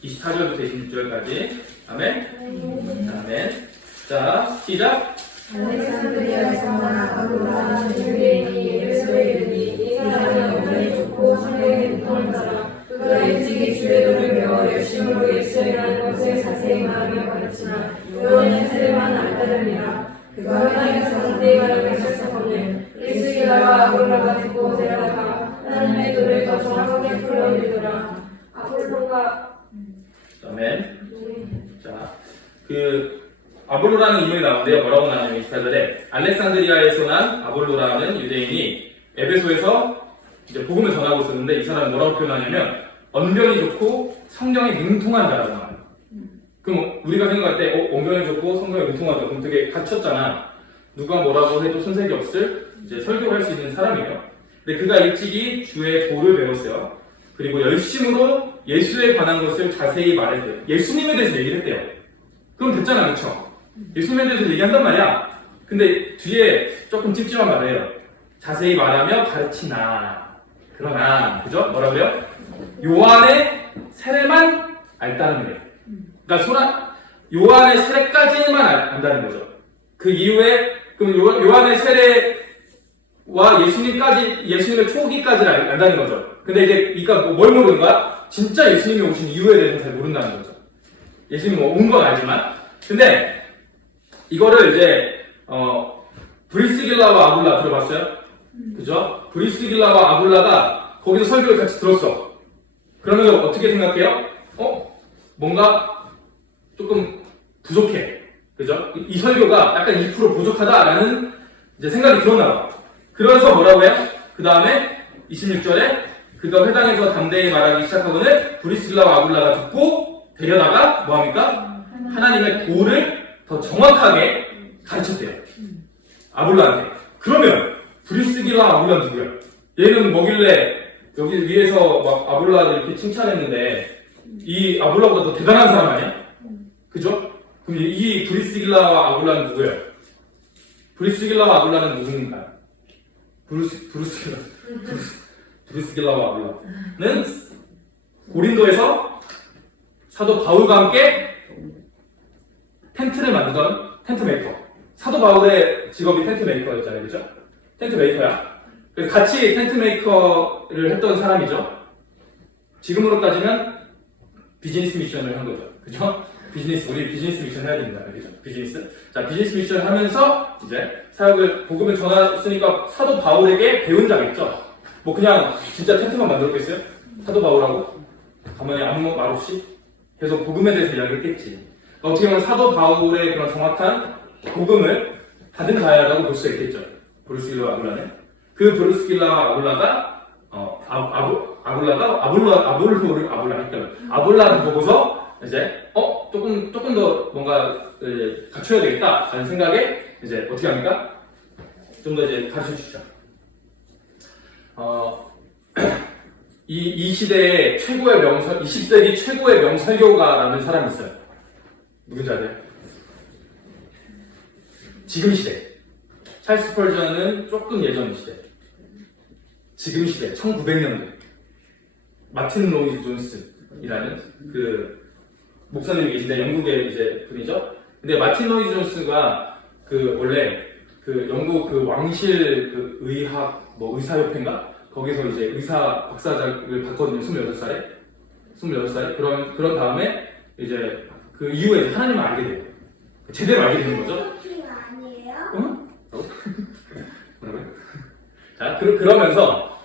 24절부터 26절까지. 아멘. 아멘. 자, 시작. 알렉산드리아에서나 아볼라 유대인이 예배소에 이르니 이 사람은 영혼이 좋고 성경에 무통한 사람 그가 일찍이 주의 도를 배워 열심으로 예수이라는 것을 자세히 말하며 가르치나 그거는 세례만 알따름이라 그가 회당에서 상대히 말하며 설석하면 예수이라와 아볼라가 듣고 데려다가 하나님의 도를 더 정확하게 풀어이르더라. 아볼로가 아멘. 자, 아볼로라는 인물이 나오는데요. 뭐라고 나오냐면 24절에 알렉산드리아에서 난 아볼로라는 유대인이 에베소에서 이제 복음을 전하고 있었는데 이 사람은 뭐라고 표현하냐면 언변이 좋고 성경에 능통한 자라고 말해요. 그럼 우리가 생각할 때 언변이 좋고 성경에 능통하다 그럼 되게 갇혔잖아. 누가 뭐라고 해도 손색이 없을 이제 설교를 할 수 있는 사람이에요. 근데 그가 일찍이 주의 도를 배웠어요. 그리고 열심으로 예수에 관한 것을 자세히 말했대요. 예수님에 대해서 얘기를 했대요. 그럼 됐잖아, 그렇죠? 예수님에 대해서 얘기한단 말이야. 근데 뒤에 조금 찝찝한 말이에요. 자세히 말하며 가르치나. 그러나, 그죠? 뭐라고요? 요한의 세례만 알다는 거예요. 그러니까 요한의 세례까지만 안다는 거죠. 그 이후에, 그럼 요한의 세례와 예수님의 초기까지를 안다는 거죠. 근데 이제, 그러니까 뭘 모르는 거야? 진짜 예수님이 오신 이유에 대해서는 잘 모른다는 거죠. 예수님이 온 건 알지만. 근데, 이거를 이제 브리스길라와 아굴라 들어봤어요? 그죠? 브리스길라와 아굴라가 거기서 설교를 같이 들었어. 그러면 어떻게 생각해요? 뭔가 조금 부족해. 그죠? 이 설교가 약간 2% 부족하다라는 이제 생각이 들었나 봐. 그래서 뭐라고 해요? 그 다음에 26절에 그가 회당에서 담대히 말하기 시작하고는 브리스길라와 아굴라가 듣고 데려다가 뭐합니까? 하나님의 도를 더 정확하게 가르쳤대요. 아볼라한테. 그러면 브리스길라 아볼라 누구야? 얘는 뭐길래 여기 위에서 막 아볼라를 이렇게 칭찬했는데 이 아볼라보다 더 대단한 사람 아니야? 그죠? 그럼 이 브리스길라와 아볼라는 누구예요? 브리스길라와 아볼라는 누구인가요? 브리스길라와 아볼라는 고린도에서 사도 바울과 함께 텐트를 만들던 텐트 메이커. 사도 바울의 직업이 텐트 메이커였잖아요. 그죠? 텐트 메이커야. 같이 텐트 메이커를 했던 사람이죠. 지금으로 따지면 비즈니스 미션을 한 거죠. 그죠? 우리 비즈니스 미션 해야 됩니다. 그죠? 비즈니스. 자, 비즈니스 미션 하면서 이제 복음을 전했으니까 사도 바울에게 배운 자겠죠. 뭐 그냥 진짜 텐트만 만들었겠어요? 사도 바울하고? 가만히 아무 말 없이? 계속 복음에 대해서 이야기했겠지. 어떻게 보면 사도 바울의 그런 정확한 복음을 받은 자야라고 볼 수 있겠죠. 브루스길라와 아굴라는. 그 브루스길라와 아굴라가 아볼라를 보고서 이제 조금 더 뭔가 갖춰야 되겠다라는 생각에 이제 어떻게 합니까? 좀 더 이제 가르쳐 주시죠. 이 시대의 최고의 20세기 최고의 명설교가라는 사람이 있어요. 누군지 아세요? 지금 시대. 찰스 스펄전은 조금 예전 시대. 지금 시대, 1900년대. 마틴 로이드 존스이라는 그 목사님이 계신데 영국의 이제 분이죠. 근데 마틴 로이드 존스가 원래 영국 왕실 의학 의사협회인가? 거기서 이제 의사 박사학을 받거든요. 26살에. 그런 다음에 이제 그 이후에 이제 하나님을 알게 돼요. 제대로 알게 되는 거죠. 아니에요? 응? 뭐라고요? 자, 그러면서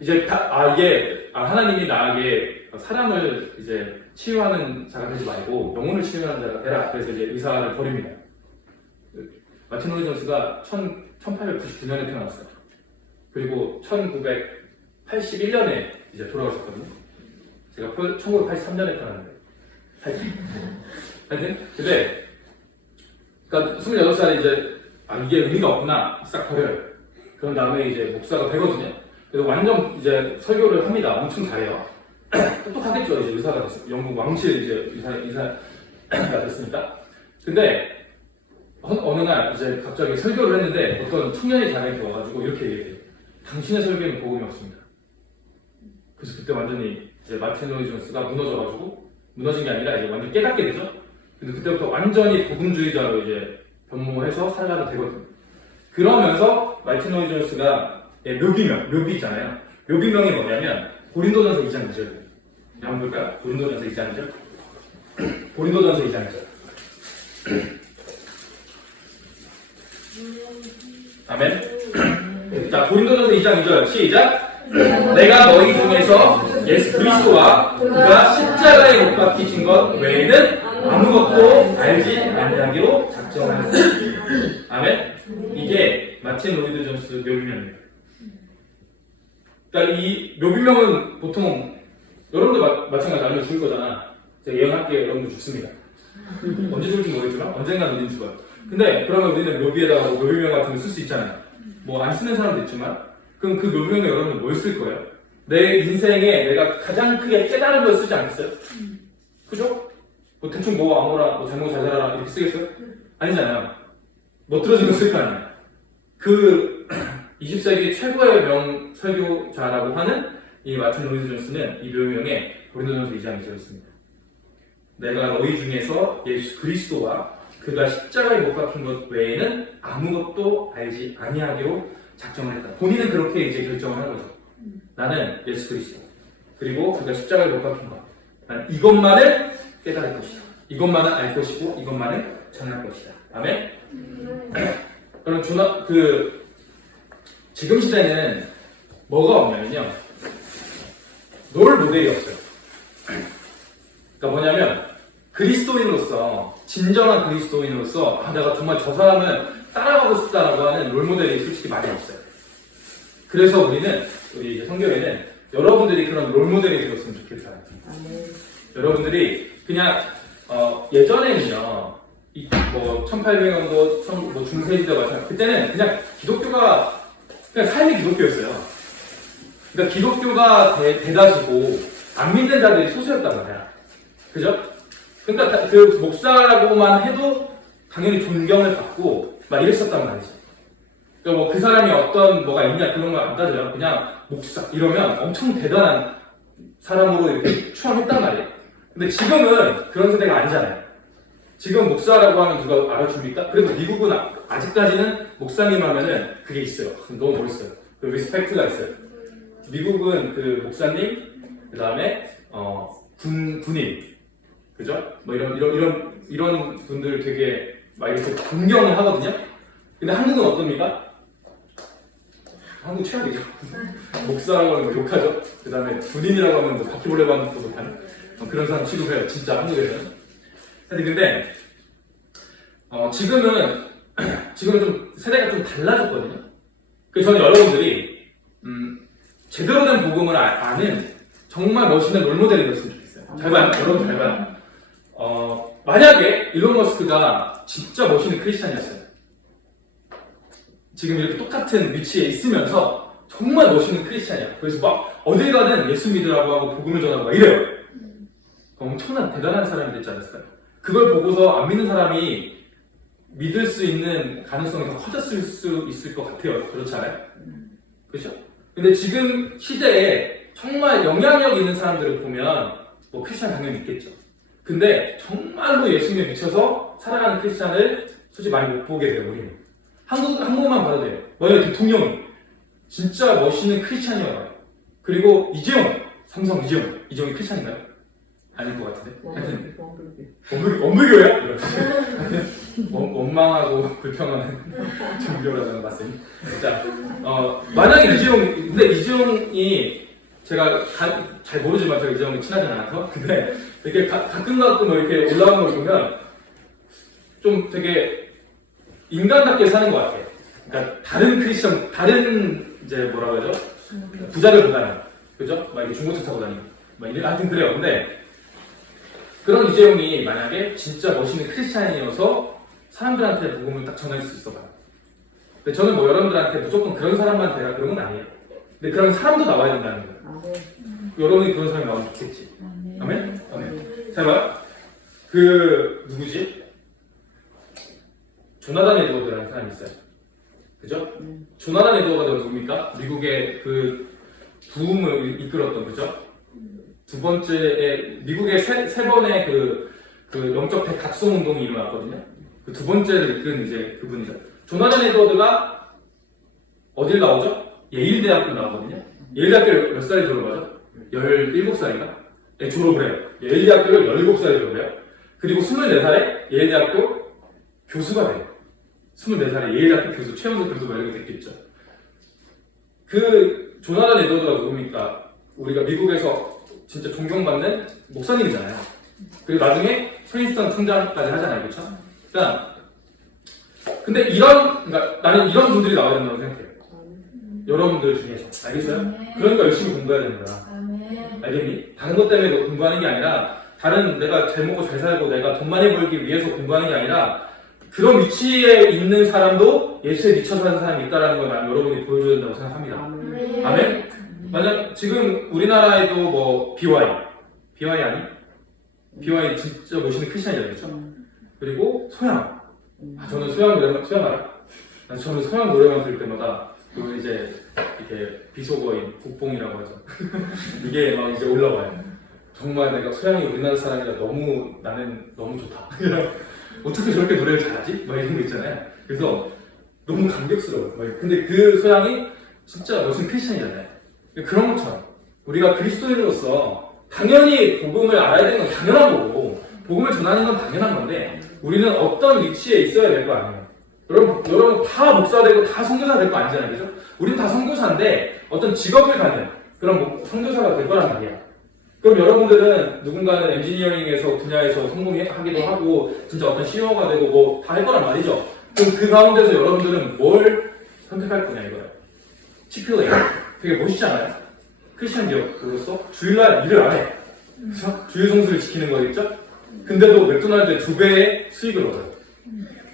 이제 이게 하나님이 나에게 사람을 이제 치유하는 자가 되지 말고 영혼을 치유하는 자가 되라. 그래서 이제 의사를 버립니다. 마틴 로이 존스가 1899년에 태어났어요. 그리고 1981년에 이제 돌아가셨거든요. 제가 1983년에 태어났는데. 하여튼, 근데, 그러니까 26살에 이제, 이게 의미가 없구나. 싹 버려요. 그런 다음에 이제 목사가 되거든요. 그래서 완전 이제 설교를 합니다. 엄청 잘해요. 똑똑하겠죠. 이제 의사가 됐어요. 영국 왕실 이제 의사가 됐으니까. 근데, 어느 날 이제 갑자기 설교를 했는데 어떤 청년이 자리에 와가지고 이렇게 얘기해요. 당신의 설교에는 복음이 없습니다. 그래서 그때 완전히 이제 마틴 로이 존스가 무너져가지고 무너진 게 아니라 이제 완전 깨닫게 되죠. 근데 그때부터 완전히 복음주의자로 이제 변모해서 살아가도 되거든요. 그러면서 마틴 로이 존스가 묘비 있잖아요. 묘비명이 뭐냐면 고린도전서 2장 2절. 한번 볼까요? 고린도전서 2장 2절. 고린도전서 2장 2절. 아멘. 자, 고린도전서 2장 2절 시작. 내가 너희 중에서 예수 그리스도와 그가 십자가에 못 박히신 것 외에는 아무것도 알지 아니하기로 작정하였습니다. 아멘. 이게 마틴 로이드 존스 묘비명입니다. 그러니까 이 묘비명은 보통 여러분들 마찬가지 알면 죽을 거잖아. 제가 예언할게 여러분들 죽습니다. 언제 죽을지 모르겠지만 언젠가 우리는 죽어요. 근데 그러면 우리는 묘비에다가 묘비명 같은 거 쓸 수 있잖아요. 뭐 안 쓰는 사람도 있지만 그럼 그 묘비명에 여러분은 뭘 쓸 거예요? 내 인생에 내가 가장 크게 깨달은 걸 쓰지 않겠어요? 그죠? 뭐 대충 뭐 아무나 뭐 잘못 잘 살아라 이렇게 쓰겠어요? 아니잖아요. 멋들어진 거 쓸 거 아니에요. 그 20세기 최고의 명설교자라고 하는 이 마틴 로이드 존스는 이 묘비명에 고린도전서 2장 2절에 있습니다. 내가 너희 중에서 예수 그리스도와 그가 십자가에 못 박힌 것 외에는 아무것도 알지 아니하기로 작정을 했다. 본인은 그렇게 이제 결정을 한 거죠. 나는 예수 그리스도 그리고 그가 십자가에 못 박힌 것. 난 이것만을 깨달을 것이다. 이것만은 알 것이고 이것만을 전할 것이다. 아멘. 그럼 지금 시대는 뭐가 없냐면요. 롤 모델이 없어요. 그러니까 뭐냐면 그리스도인으로서 진정한 그리스도인으로서 내가 정말 저 사람은 따라가고 싶다라고 하는 롤모델이 솔직히 많이 없어요. 그래서 우리 이제 성경에는 여러분들이 그런 롤모델이 되었으면 좋겠어요. 여러분들이 그냥 예전에는요 뭐 1800년도 뭐 중세시대 마찬가지 그때는 그냥 기독교가 그냥 삶이 기독교였어요. 그러니까 기독교가 대다수고 안 믿는 자들이 소수였단 말이야. 그죠? 그러니까 그 목사라고만 해도 당연히 존경을 받고 막 이랬었단 말이지. 그러니까 뭐 그 사람이 어떤 뭐가 있냐 그런 걸 안 따져요. 그냥 목사 이러면 엄청 대단한 사람으로 이렇게 추앙했단 말이에요. 근데 지금은 그런 세대가 아니잖아요. 지금 목사라고 하면 누가 알아줍니까? 그래도 미국은 아직까지는 목사님 하면은 그게 있어요. 너무 멋있어요. 그 리스펙트가 있어요. 미국은 그 목사님, 그 다음에 군인, 그죠? 뭐 이런 분들 되게 막 이렇게 존경을 하거든요. 근데 한국은 어떻습니까? 한국 최악이죠. 목사라고 하면 욕하죠. 그 다음에 군인이라고 하면 뭐 바퀴벌레 받는 것도 못하는 그런 사람 취급해요. 진짜 한국에서는. 근데 지금은 좀 세대가 좀 달라졌거든요. 그래서 저는 여러분들이 제대로 된 복음을 아는 정말 멋있는 롤모델이 됐으면 좋겠어요. 잘 봐요. 여러분 잘 봐요. 만약에 일론 머스크가 진짜 멋있는 크리스찬이었어요. 지금 이렇게 똑같은 위치에 있으면서 정말 멋있는 크리스찬이야. 그래서 막 어딜 가든 예수 믿으라고 하고 복음을 전하고 막 이래요. 엄청난 대단한 사람이 됐지 않았을까요? 그걸 보고서 안 믿는 사람이 믿을 수 있는 가능성이 더 커졌을 수 있을 것 같아요. 그렇지 않아요? 그렇죠? 근데 지금 시대에 정말 영향력 있는 사람들을 보면 뭐 크리스찬 당연히 있겠죠. 근데 정말로 예수님에 미쳐서 살아가는 크리스찬을 솔직히 많이 못 보게 돼요. 우리는 한국만 봐도 돼요. 만약에 대통령이 진짜 멋있는 크리스찬이어요. 그리고 삼성 이재용이 크리스찬인가요? 아닐 것 같은데. 하여튼 원불교야? 하여튼 원망하고 불평하는 종교라는 말씀. 자, 만약에 근데 이재용이 제가 잘 모르지만 제가 이재용이 친하지 않아서 근데 이렇게 가끔 이렇게 올라오는 걸 보면 좀 되게 인간답게 사는 것 같아요. 그러니까 다른 크리스천, 다른 이제 뭐라고 하죠? 부자를 보다는 그죠? 막 이렇게 중고차 타고 다니고 막 이런 하여튼 그래요. 근데 그런 이재용이 만약에 진짜 멋있는 크리스찬이어서 사람들한테 복음을 딱 전할 수 있어봐요. 근데 저는 뭐 여러분들한테 무조건 그런 사람만 되라 그런 건 아니에요. 근데 그런 사람도 나와야 된다는 거예요. 여러분이 그런 사람이 나오면 좋겠지. 아멘? 아멘. 잘 봐요. 누구지? 조나단 에드워드라는 사람이 있어요. 그죠? 조나단 에드워드가 누굽니까? 미국의 그 부흥을 이끌었던, 그죠? 두 번째에, 미국의 세 번의 그 영적 대각성 운동이 일어났거든요. 그 두 번째를 이끈 이제 그분이죠. 조나단 에드워드가 어딜 나오죠? 예일대학교 나오거든요. 예일대학교를 몇 살에 졸업하죠? 17살인가? 네, 졸업을 해요. 예일대학교를 17살에 졸업해요. 그리고 24살에 예일대학교 교수가 돼요. 24살에 예일대학교 교수, 최영석 교수가 이렇게 됐겠죠. 그 조나단 에드워드가 누굽니까? 우리가 미국에서 진짜 존경받는 목사님이잖아요. 그리고 나중에 프린스턴 총장까지 하잖아요. 그렇죠? 그러니까 근데 그러니까 나는 이런 분들이 나와야 된다고 생각해요. 여러분들 중에서. 알겠어요? 그러니까 열심히 공부해야 된다. 알겠니? 다른 것 때문에 공부하는 게 아니라 다른 내가 잘 먹고 잘 살고 내가 돈 많이 벌기 위해서 공부하는 게 아니라 그런 위치에 있는 사람도 예수에 미쳐 사는 사람이 있다는 걸 나는 여러분이 보여줘야 된다고 생각합니다. 아멘? 만약 지금 우리나라에도 뭐 BY 아니? BY 진짜 멋있는 크리스찬이잖아요. 그렇죠? 그리고 소양. 저는 소양 알아? 저는 소양 노래만 들을 때마다 그 이제 이렇게 비속어인 국뽕이라고 하죠. 이게 막 이제 올라와요. 정말 내가 소양이 우리나라 사람이라 나는 너무 좋다. 어떻게 저렇게 노래를 잘하지? 막 이런 거 있잖아요. 그래서 너무 감격스러워요. 근데 그 소양이 진짜 멋진 크리스찬이잖아요. 그런 것처럼 우리가 그리스도인으로서 당연히 복음을 알아야 되는 건 당연한 거고 복음을 전하는 건 당연한 건데 우리는 어떤 위치에 있어야 될 거 아니에요. 여러분 다 목사 되고 다 선교사 될 거 아니잖아요. 그죠? 우린 다 선교사인데 어떤 직업을 갖는 그런 선교사가 될 거란 말이야. 그럼 여러분들은 누군가는 엔지니어링에서 분야에서 성공하기도 하고 진짜 어떤 CEO가 되고 뭐 다 할 거란 말이죠. 그럼 그 가운데서 여러분들은 뭘 선택할 거냐 이거예요. 치크레이 되게 멋있지 않아요? 크리스찬 기업으로서 주일날 일을 안 해. 그쵸? 주일 성수를 지키는 거겠죠? 근데도 맥도날드에 2배의 수익을 얻어요.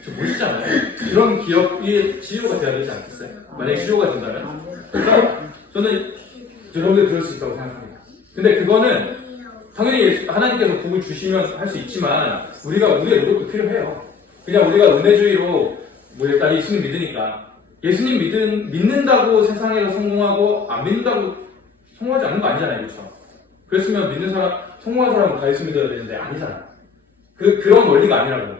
저 멋있지 않아요? 그런 기업이 CEO가 돼야 되지 않겠어요? 만약에 CEO가 된다면? 그러니까 저는 여러분들 그럴 수 있다고 생각합니다. 근데 그거는 당연히 하나님께서 복을 주시면 할 수 있지만 우리가 우리의 노력도 필요해요. 그냥 우리가 은혜주의로 뭐 일단 예수님 믿으니까 예수님 믿는다고 세상에서 성공하고 안 믿는다고 성공하지 않는 거 아니잖아요. 그렇죠? 그랬으면 믿는 사람, 성공한 사람은 다 예수 믿어야 되는데 아니잖아요. 그런 원리가 아니라고.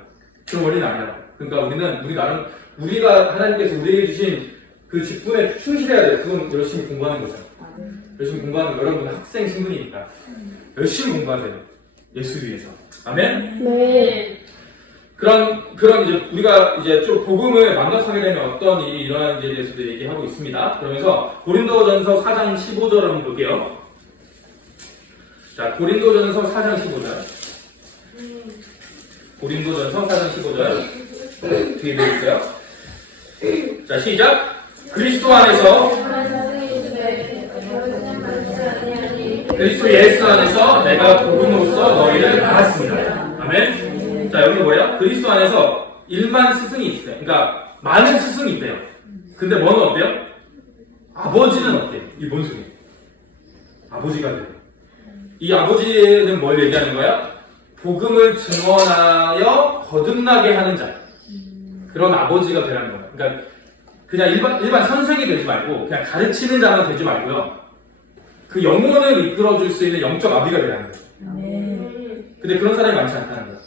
그런 원리는 아니라고. 그러니까 우리가 하나님께서 우리에게 주신 그 직분에 충실해야 돼요. 그건 열심히 공부하는 거죠. 열심히 공부하는 여러분은 학생 신분이니까 열심히 공부하세요. 예수 위해서. 아멘? 네. 그런 이제 우리가 이제 좀 복음을 망각하게 되면 어떤 일이 일어나는지에 대해서도 얘기하고 있습니다. 그러면서 고린도전서 4장 15절 한번 볼게요. 자, 고린도전서 4장 15절. 고린도전서 4장 15절. 뒤에 뭐 있어요? 자, 시작. 그리스도 예수 안에서 내가 복음으로써 너희를 알았습니다. 아멘. 자, 여기 뭐예요? 그리스도 안에서 일만 스승이 있어요. 그러니까 많은 스승이 있대요. 근데 뭐는 어때요? 아버지는 어때요? 이 뭔 소리예요? 아버지가 돼요. 이 아버지는 뭘 얘기하는 거야? 복음을 증언하여 거듭나게 하는 자. 그런 아버지가 되라는 거예요. 그러니까 그냥 일반 선생이 되지 말고 그냥 가르치는 자가 되지 말고요. 그 영혼을 이끌어줄 수 있는 영적 아비가 되라는 거예요. 근데 그런 사람이 많지 않다는 거예요.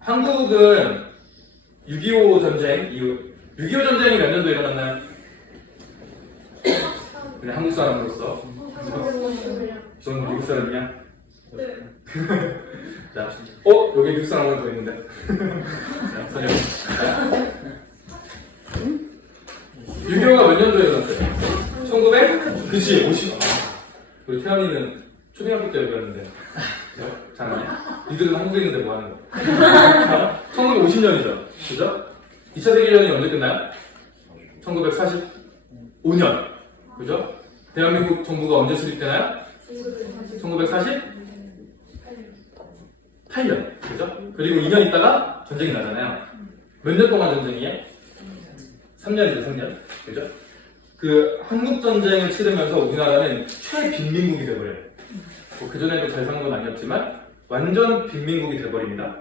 한국은 6.25 전쟁 이후 6.25 전쟁이 몇 년도에 일어났나요? 그냥 한국 사람으로서 저는 미국 사람이냐? 네. 자, 여기 미국 사람 하나 더 있는데. 자, 선영. 6.25가 몇 년도에 일어났어요? 1900? 그치, 50. 태연이는 초등학교 때 배웠는데 잘하네. 니들은 한국에 있는데 뭐 하는 거야? 1950년이죠. 그죠? 2차 세계대전이 언제 끝나요? 1945년. 그죠? 대한민국 정부가 언제 수립되나요? 1948년. 그죠? 그리고 2년 있다가 전쟁이 나잖아요. 몇 년 동안 전쟁이에요? 3년이죠, 3년. 그죠? 그 한국전쟁을 치르면서 우리나라는 최빈민국이 돼버려요. 뭐 그전에도 잘 사는 건 아니었지만 완전 빈민국이 돼버립니다.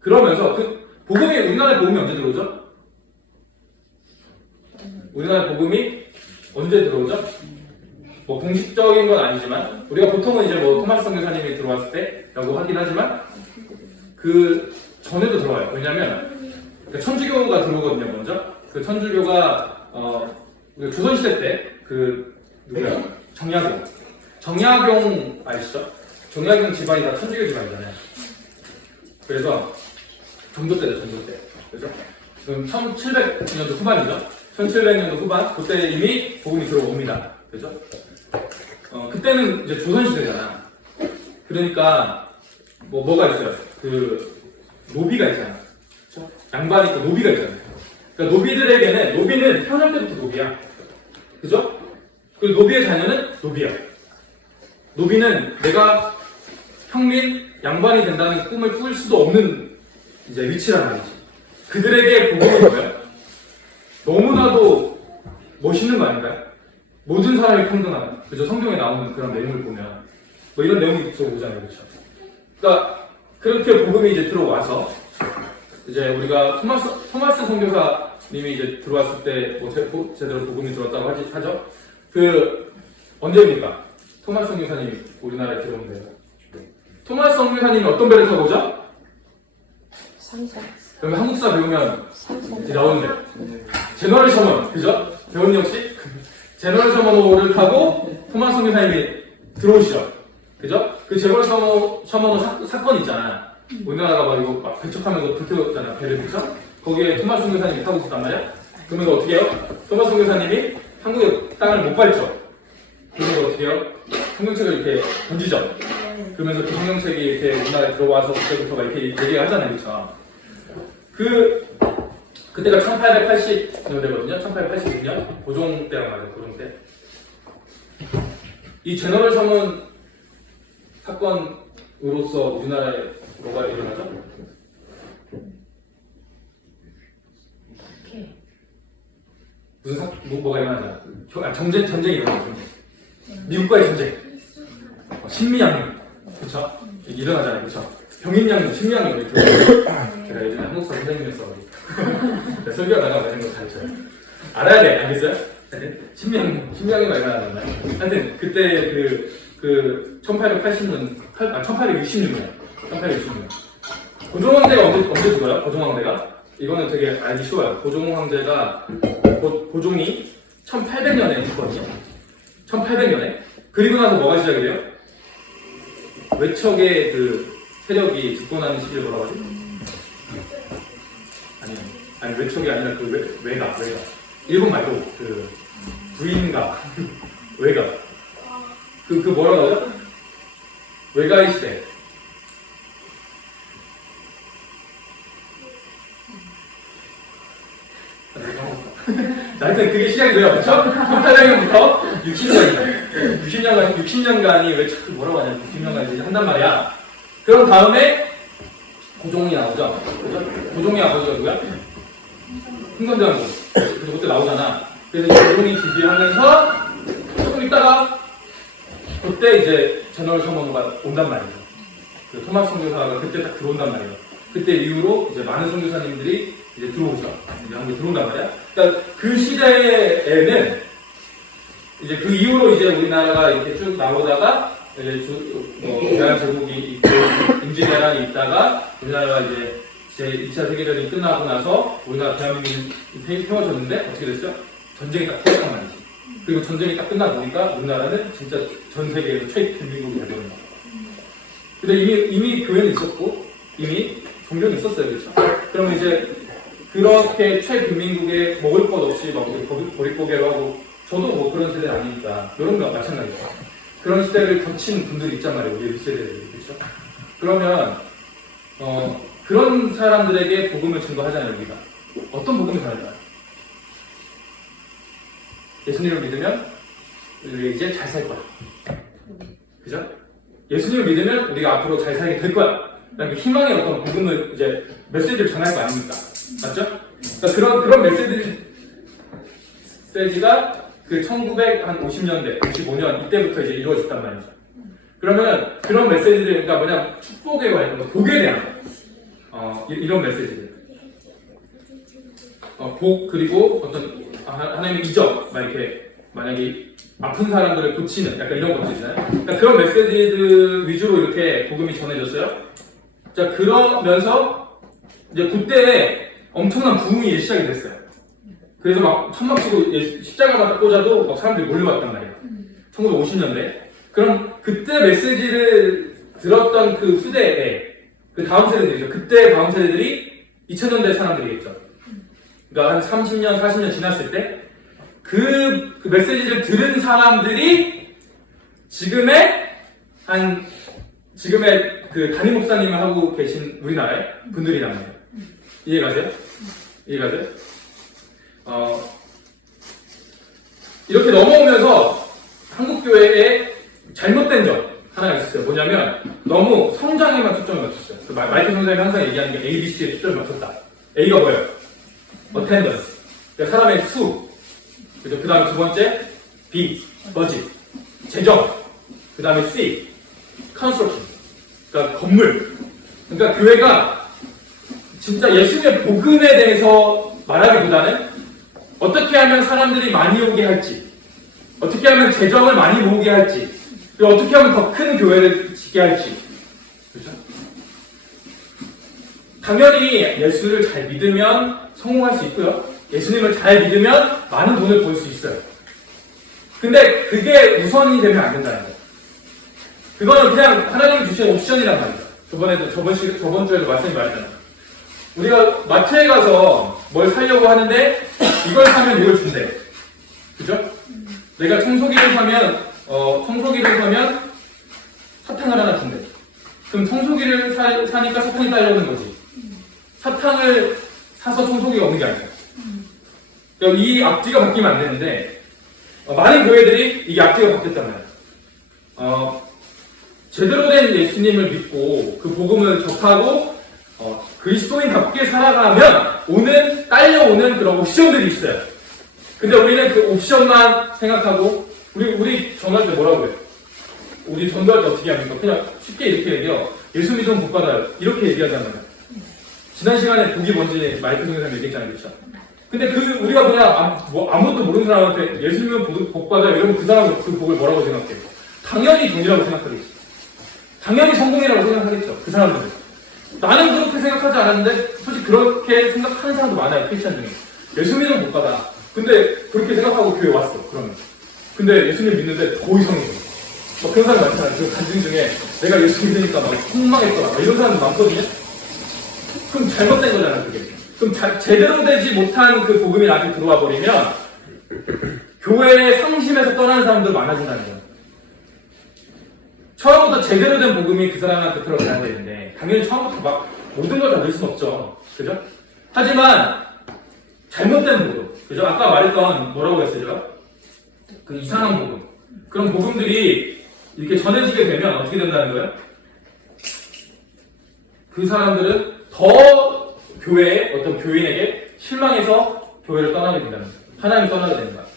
그러면서 우리나라에 복음이 언제 들어오죠? 우리나라에 복음이 언제 들어오죠? 뭐 공식적인 건 아니지만 우리가 보통은 이제 뭐 토마스 선교사님이 들어왔을 때라고 하긴 하지만 그 전에도 들어와요. 왜냐면 천주교가 들어오거든요. 먼저 그 천주교가 조선시대 때 누구야? 정약용 아시죠? 정약용 집안이 다 천주교 집안이잖아요. 그래서 전도 때죠, 전도 때. 그죠? 지금 1700년도 후반이죠? 1700년도 후반, 그때 이미 복음이 들어옵니다. 그죠? 그때는 이제 조선시대잖아. 그러니까, 뭐가 있어요? 노비가 있잖아. 그죠? 양반 있고 노비가 있잖아요. 그러니까 노비는 태어날 때부터 노비야. 그죠? 그리고 노비의 자녀는 노비야. 노비는 내가 평민, 양반이 된다는 꿈을 꿀 수도 없는 이제 위치란 말이지. 그들에게 복음은 뭐예요? 너무나도 멋있는 거 아닌가요? 모든 사람이 평등하다. 그죠? 성경에 나오는 그런 내용을 보면 뭐 이런 내용이 들어오잖아요. 그렇죠? 그러니까 그렇게 복음이 이제 들어와서 이제 우리가 토마스 선교사님이 이제 들어왔을 때 뭐 제대로 복음이 들어왔다고 하죠? 언제입니까? 토마스 선교사님이 우리나라에 들어온 데요. 토마스 선교사님이 어떤 배를 타고 오죠? 상선. 그러면 한국사 배우면 이제 나오는데 제너럴 셔먼, 그죠? 배우님 혹시? 제너럴 셔먼호를 타고 토마스 선교사님이 들어오시죠? 그죠? 그 제너럴 셔먼호 사건 있잖아. 우리나라가 막 이거 막 배척하면서 불태웠잖아. 배를 그쵸? 거기에 토마스 선교사님이 타고 있었단 말이야? 그러면 어떻게 해요? 토마스 선교사님이 한국의 땅을 못 밟죠? 그러면 어떻게 해요? 성경책을 이렇게 던지죠? 그러면서 그 성경책이 이렇게 우리나라에 들어와서 그때부터가 이렇게 얘기하잖아요. 그쵸? 그때가 1880년대거든요. 1886년. 고종 때란 말이에요. 고종 때. 이 제너럴 셔먼 사건으로서 우리나라에 뭐가 일어나죠? 무슨 뭐가 일어나죠? 전쟁이 일어나죠. 미국과의 전쟁. 신미양령. 그쵸? 일어나잖아요. 그쵸? 병인양령, 신미양령 이렇게. 제가 예전에 한국사 선생님이었어. 설교하다가 많은 거 가르쳐요. 알아야 돼. 알겠어요? 신미양령이 일어나잖아요. 하여튼, 그때 1860년. 고종황제가 언제 죽어요? 고종황제가? 이거는 되게 알기 쉬워요. 고종황제가, 고종이 1800년에 죽거든요. 1800년에. 그리고 나서 뭐가 시작이 돼요? 외척의 세력이 집권하는 시기를 뭐라고 하지? 아니, 외척이 아니라 외가. 일본 말고, 부인가. 외가. 뭐라고 하죠? 외가의 시대. 하여튼 그게 시작이 돼요. 그쵸? 1800년부터 60년간이 왜 자꾸 뭐라고 하냐. 60년간 이제 한단 말이야. 그런 다음에 고종이 나오죠. 그죠? 고종이 아버지가 누구야? 흥선대왕국. 그래서 그때 나오잖아. 그래서 고종이 지지하면서 조금 있다가 그때 이제 제너럴 셔먼호가 온단 말이죠. 그 토마스 선교사가 그때 딱 들어온단 말이에요. 그때 이후로 이제 많은 선교사님들이 이제 들어오죠. 이제 한국에 들어온단 말이야. 그러니까 그 시대에는 이제 그 이후로 이제 우리나라가 이렇게 쭉 나오다가 이제 대한 제국이 있고 임진왜란이 있다가 우리나라가 이제 제2차 세계대전이 끝나고 나서 우리나라 대한민국이 세워졌는데 어떻게 됐죠? 전쟁이 딱 터졌단 말이지. 그리고 전쟁이 딱 끝나고 보니까 우리나라는 진짜 전 세계에서 최빈민국이 되버린 거야. 근데 이미 교회는 있었고 이미 종교는 있었어요. 그렇죠? 그러면 이제 그렇게 최빈민국에 먹을 것 없이 막 보릿고개로 하고 저도 뭐 그런 세대 아니니까 이런 거 마찬가지죠. 그런 시대를 거친 분들이 있단 말이에요. 우리 1세대들이. 그렇죠? 그러면 그런 사람들에게 복음을 증거하잖아요. 우리가. 어떤 복음을 전할까요? 예수님을 믿으면 우리가 이제 잘 살 거야. 그죠? 예수님을 믿으면 우리가 앞으로 잘 살게 될 거야. 그러니까 희망의 어떤 복음을 이제 메시지를 전할 거 아닙니까? 맞죠? 그러니까 그런 메시지가 그 1950년대, 55년 이때부터 이제 이루어졌단 말이죠. 그러면 그런 메시지들, 그러니까 뭐냐, 축복에 관한 거, 복에 대한 이런 메시지들. 복, 그리고 어떤 하나님의 이적, 막 이렇게 만약에 아픈 사람들을 고치는 약간 이런 것들이잖아요. 그러니까 그런 메시지들 위주로 이렇게 복음이 전해졌어요. 자, 그러면서 이제 그때 엄청난 부흥이 시작이 됐어요. 그래서 막 천막 치고 십자가만 꽂아도 막 사람들이 몰려왔단 말이에요. 1950년대. 그럼 그때 메시지를 들었던 그 후대에 그 다음 세대들이죠. 그때 다음 세대들이 2000년대 사람들이겠죠. 그러니까 한 30년, 40년 지났을 때 그 메시지를 들은 사람들이 지금의 그 담임 목사님을 하고 계신 우리나라의 분들이란 말이에요. 이해가세요? 이해가세요? 이렇게 넘어오면서 한국교회에 잘못된 점 하나가 있었어요. 뭐냐면 너무 성장에만 초점을 맞췄어요. 그 마이클 선생님이 항상 얘기하는 게 ABC에 초점을 맞췄다. A가 뭐예요? Attendance. 그러니까 사람의 수. 그 다음에 두 번째 B. Budget. 재정. 그 다음에 C. Construction. 그러니까 건물. 그러니까 교회가 진짜 예수님의 복음에 대해서 말하기보다는 어떻게 하면 사람들이 많이 오게 할지, 어떻게 하면 재정을 많이 모으게 할지, 그리고 어떻게 하면 더 큰 교회를 짓게 할지. 그렇죠? 당연히 예수를 잘 믿으면 성공할 수 있고요. 예수님을 잘 믿으면 많은 돈을 벌 수 있어요. 근데 그게 우선이 되면 안 된다는 거예요. 그거는 그냥 하나님이 주신 옵션이란 말이죠. 저번 주에도 말씀이 말했잖아요. 우리가 마트에 가서 뭘 사려고 하는데 이걸 사면 이걸 준대. 그죠? 내가 청소기를 사면 사탕을 하나 준대. 그럼 청소기를 사니까 사탕이 딸려오는 거지. 사탕을 사서 청소기가 오는 게 아니야. 그러니까 이 앞뒤가 바뀌면 안 되는데 많은 교회들이 이 앞뒤가 바뀌었단 말이야. 제대로 된 예수님을 믿고 그 복음을 접하고 그리스도인답게 살아가면 딸려오는 그런 옵션들이 있어요. 근데 우리는 그 옵션만 생각하고 우리 전할 때 뭐라고 해요? 우리 전도할 때 어떻게 합니까? 그냥 쉽게 이렇게 얘기해요. 예수 믿으면 복 받아요. 이렇게 얘기하잖아요. 지난 시간에 복이 뭔지 마이클 선생님이 얘기했잖아요. 그렇죠? 근데 우리가 그냥 아무것도 모르는 사람한테 예수 믿으면 복 받아요. 이러면 그 사람은 그 복을 뭐라고 생각해요? 당연히 돈이라고 생각하겠죠. 당연히 성공이라고 생각하겠죠. 그 사람들은. 나는 그렇게 생각하지 않았는데 솔직히 그렇게 생각하는 사람도 많아요. 크리스찬 중에. 예수 믿으면 복 받아. 근데 그렇게 생각하고 교회 왔어. 그러면. 근데 예수님 믿는데 더 이상해요. 막 그런 사람 많잖아요. 그 간증 중에 내가 예수 믿으니까 막 폭망했더라. 막 이런 사람들 많거든요. 그럼 잘못된 거잖아요. 그게. 그럼 제대로 되지 못한 그 복음이 나한테 들어와 버리면 교회의 상심에서 떠나는 사람들 많아진다는 거예요. 처음부터 제대로 된 복음이 그 사람한테 들어가야 되는데 당연히 처음부터 막 모든 걸 다 넣을 수는 없죠. 그죠? 하지만 잘못된 복음. 그죠? 아까 말했던 뭐라고 했어요? 그 이상한 복음. 그런 복음들이 이렇게 전해지게 되면 어떻게 된다는 거예요? 그 사람들은 더 교회에 어떤 교인에게 실망해서 교회를 떠나게 된다는 거예요. 하나님을 떠나게 되는 거예요.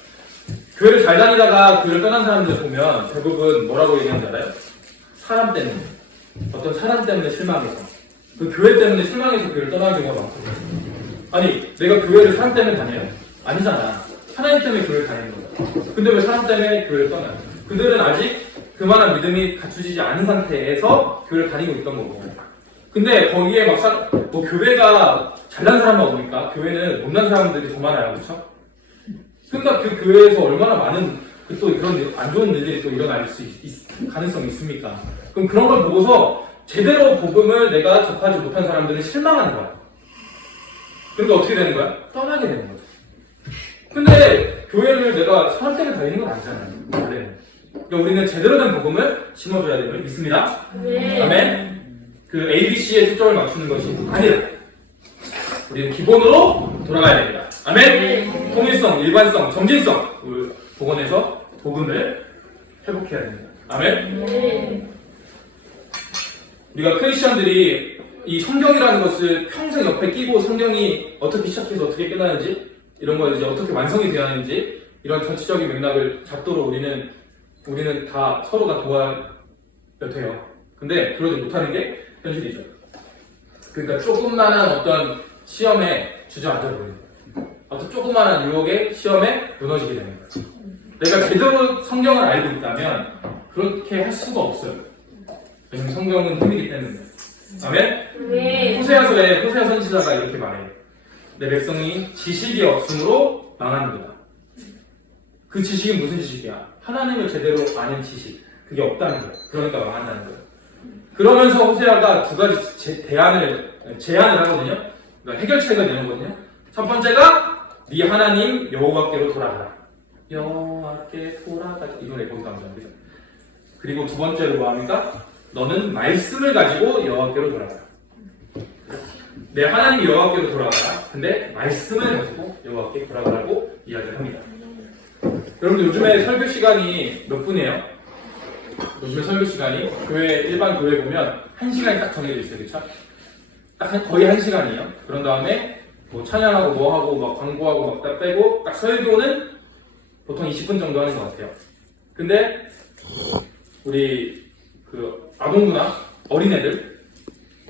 교회를 잘 다니다가 교회를 떠난 사람들 보면 대부분 뭐라고 얘기하는지 알아요? 사람 때문에. 어떤 사람 때문에 실망해서. 그 교회 때문에 실망해서 교회를 떠나는 경우가 많거든요. 아니, 내가 교회를 사람 때문에 다녀요? 아니잖아. 하나님 때문에 교회를 다니는 거야. 근데 왜 사람 때문에 교회를 떠나요? 그들은 아직 그만한 믿음이 갖추지지 않은 상태에서 교회를 다니고 있던 거고. 근데 거기에 교회가 잘난 사람만 오니까 교회는 못난 사람들이 더 많아요. 그렇죠? 그러니까 그 교회에서 얼마나 많은 또 그런 안 좋은 일들이 또 일어날 가능성이 있습니까? 그럼 그런 걸 보고서 제대로 복음을 내가 접하지 못한 사람들은 실망하는 거야. 그러니까 어떻게 되는 거야? 떠나게 되는 거죠. 근데 교회를 내가 사람 때문에 다니는 건 아니잖아요. 원래는. 그러니까 우리는 제대로 된 복음을 심어줘야 됨을 믿습니다. 아멘. 그 ABC에 초점을 맞추는 것이 아니라 우리는 기본으로 돌아가야 됩니다. 아멘. 통일성, 일관성, 정진성 복원해서 복음을 회복해야 됩니다. 아멘. 우리가 크리스천들이 이 성경이라는 것을 평생 옆에 끼고 성경이 어떻게 시작해서 어떻게 끝나는지 이런 걸 이제 어떻게 완성이 되어야 하는지 이런 전체적인 맥락을 잡도록 우리는 다 서로가 도와야 돼요. 근데 그러지 못하는 게 현실이죠. 그러니까 조그만한 어떤 시험에 주저앉아버리는 거예요. 어떤 조그만한 유혹에 시험에 무너지게 되는 거예요. 내가 제대로 성경을 알고 있다면 그렇게 할 수가 없어요. 왜냐면 성경은 힘이기 때문에. 아멘? 호세아서에 호세아 선지자가 이렇게 말해요. 내 백성이 지식이 없으므로 망하는구나. 그 지식이 무슨 지식이야? 하나님을 제대로 아는 지식. 그게 없다는 거예요. 그러니까 망한다는 거예요. 그러면서 호세아가 두 가지 제안을 하거든요. 그러니까 해결책을 내놓거든요. 첫 번째가 네 하나님 여호와께로 돌아가라. 여호와께 돌아가라. 이 노래 거기서 나오잖아요. 그리고 두 번째로 뭐 합니까? 너는 말씀을 가지고 여호와께로 돌아가라. 내 하나님 여호와께로 돌아가라. 근데 말씀을 가지고 여호와께 돌아가라고 이야기를 합니다. 여러분들 요즘에 설교 시간이 몇 분이에요? 요즘에 설교 시간이 일반 교회 보면 1시간이 딱 정해져 있어요. 그쵸? 딱 거의 1시간이에요. 그런 다음에 뭐 찬양하고 뭐 하고 막 광고하고 막 딱 빼고 딱 설교는 보통 20분 정도 하는 것 같아요. 근데 우리 그 아동부나 어린애들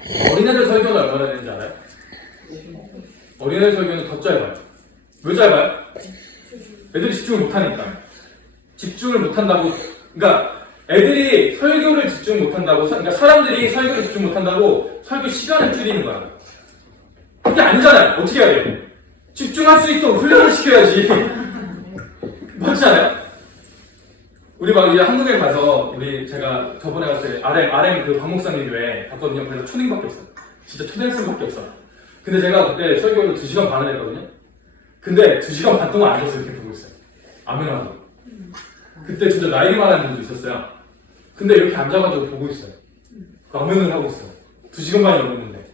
설교는 얼마나 되는지 알아요? 어린애들 설교는 더 짧아요. 왜 짧아요? 애들이 집중을 못하니까. 집중을 못한다고, 그러니까 애들이 설교를 집중 못한다고, 그러니까 사람들이 설교를 집중 못한다고 설교 시간을 줄이는 거야. 그게 아니잖아요. 어떻게 해야 돼요? 집중할 수 있도록 훈련을 시켜야지. 맞지 않아요? 우리 막 이제 한국에 가서 제가 저번에 갔을 때 RM 그 박목사님 교회 갔거든요. 그래서 초딩밖에 없어요. 진짜 초등학생밖에 없어. 근데 제가 그때 설교를 2시간 반을 했거든요. 근데 2시간 반 동안 앉아서 이렇게 보고 있어요. 아멘하고. 그때 진짜 나이 많은 분도 있었어요. 근데 이렇게 앉아가지고 보고 있어요. 아멘을 하고 있어요. 2시간 반이 넘었는데.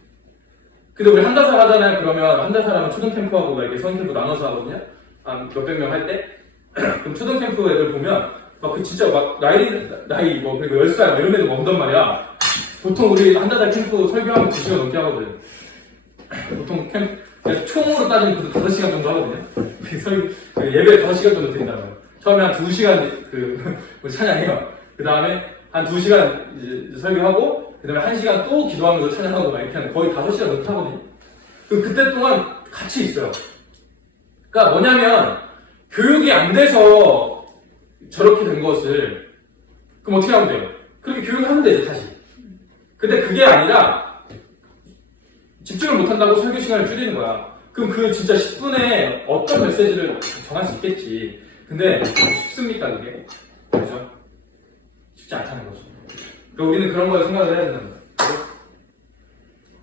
근데 우리 한다살 하잖아요. 그러면 한다살 하면 초등캠프하고 막 이렇게 성인캠프 나눠서 하거든요. 한 몇백 명 할 때. 그럼 초등캠프 애들 보면 막 그 진짜 막 나이 뭐 그리고 10살 막 이런 애들 온단 말이야. 보통 우리 한다살 캠프 설교하면 2시간 넘게 하거든요. 보통 총으로 따지면 5시간 정도 하거든요. 예배 5시간 정도 드린다는 거예요. 처음에 한 2시간 찬양해요. 그 다음에 한 2시간 이제 설교하고, 그 다음에 1시간 또 기도하면서 찬양하고 막 이렇게 하는 거의 5시간 넘게 하거든요. 그때 동안 같이 있어요. 그러니까 뭐냐면, 교육이 안 돼서 저렇게 된 것을, 그럼 어떻게 하면 돼요? 그렇게 교육을 하면 되지, 다시. 근데 그게 아니라, 집중을 못한다고 설교 시간을 줄이는 거야. 그럼 그 진짜 10분에 어떤 메시지를 정할 수 있겠지. 근데 쉽습니까 그게? 그렇죠? 쉽지 않다는 거죠. 그러니까 우리는 그런 걸 생각을 해야 된다는 거예요.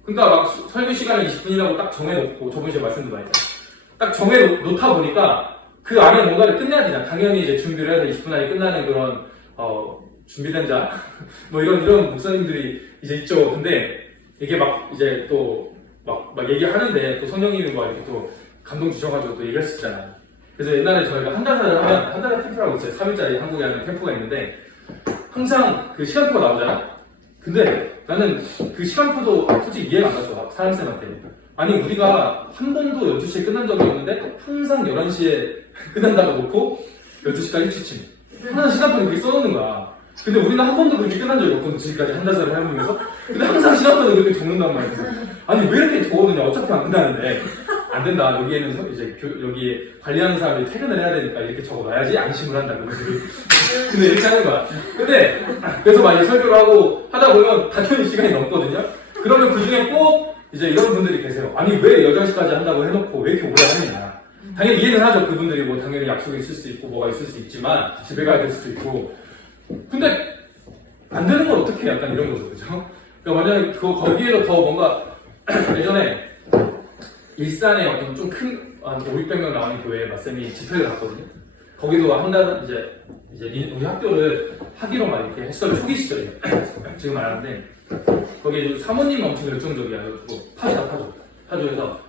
그러니까 막 설교 시간을 20분이라고 딱 정해놓고, 저번 시간에 말씀도 많이 했잖아요. 딱 정해놓다 보니까 그 안에 뭔가를 끝내야 되잖아. 당연히 이제 준비를 해서 20분 안에 끝나는 그런 준비된 자 뭐 이런 목사님들이 이제 있죠. 근데 이게 막 이제 또 막 얘기하는데 또 성령님이 막 이렇게 또 감동 주셔가지고 또 얘기할 수 있잖아요. 그래서 옛날에 저희가 한달살을 하면 한달살 캠프라고 있어요. 3일짜리 한국에 하는 캠프가 있는데 항상 그 시간표가 나오잖아. 근데 나는 그 시간표도 솔직히 이해가 안 갔어. 사람쌤한테. 아니 우리가 한 번도 12시에 끝난 적이 없는데 항상 11시에 끝난다고 놓고 12시까지 취침. 항상 시간표를 그렇게 써놓는 거야. 근데 우리는 한 번도 그렇게 끝난 적이 없거든. 지금까지 한 달살을 해보면서. 근데 항상 시간표를 그렇게 적는단 말이야. 아니 왜 이렇게 적어놓냐. 어차피 안 끝나는데. 안 된다. 여기에는 이제 여기에 관리하는 사람이 퇴근을 해야 되니까 이렇게 적어놔야지 안심을 한다고. 근데 이렇게 하는 거야. 근데 그래서 막 설교를 하고 하다 보면 당연히 시간이 넘거든요. 그러면 그 중에 꼭 이제 이런 분들이 계세요. 아니 왜 8시까지 한다고 해놓고 왜 이렇게 오래 하느냐. 당연히 이해는 하죠. 그분들이 뭐 당연히 약속이 있을 수 있고 뭐가 있을 수 있지만 집에 가야 될 수도 있고. 근데 안 되는 건 어떻게 약간 이런 거죠. 그죠? 그러니까 만약에 거기에서 더 뭔가 예전에 일산에 어떤 좀 큰 한 500명 나오는 교회에 맞쌤이 집회를 갔거든요. 거기도 한 달, 이제 우리 학교를 하기로 막 이렇게 했어요. 초기 시절이에요. 지금 안 하는데, 거기 사모님이 엄청 열정적이야. 뭐, 파주에서.